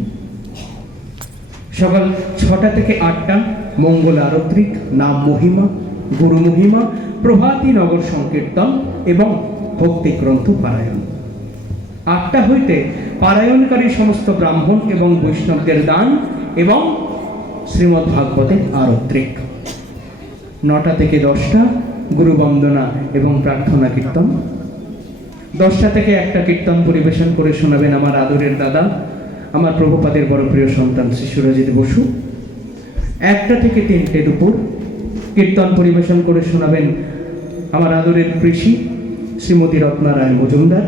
সকাল 6টা থেকে 8টা মঙ্গল আরত্রিক, নাম মহিমা, গুরু মহিমা, প্রভাতী নগর সংকীর্তন এবং ভক্তি গ্রন্থ পারায়ণ। 8টা হইতে পারায়ণকারী সমস্ত ব্রাহ্মণ এবং বৈষ্ণবদের দান এবং শ্রীমদ্ ভাগবতের আরত্রিক। 9টা থেকে 10টা গুরু বন্দনা এবং প্রার্থনা কীর্তন। 10টা থেকে একটা কীর্তন পরিবেশন করে শোনাবেন আমার আদরের দাদা, আমার প্রভুপাদের বড় প্রিয় সন্তান শ্রী সুরজিৎ বসু। 1টা থেকে 3টে দুপুর কীর্তন পরিবেশন করে শোনাবেন আমার আদরের কৃষি শ্রীমতী রত্না রায় মজুমদার।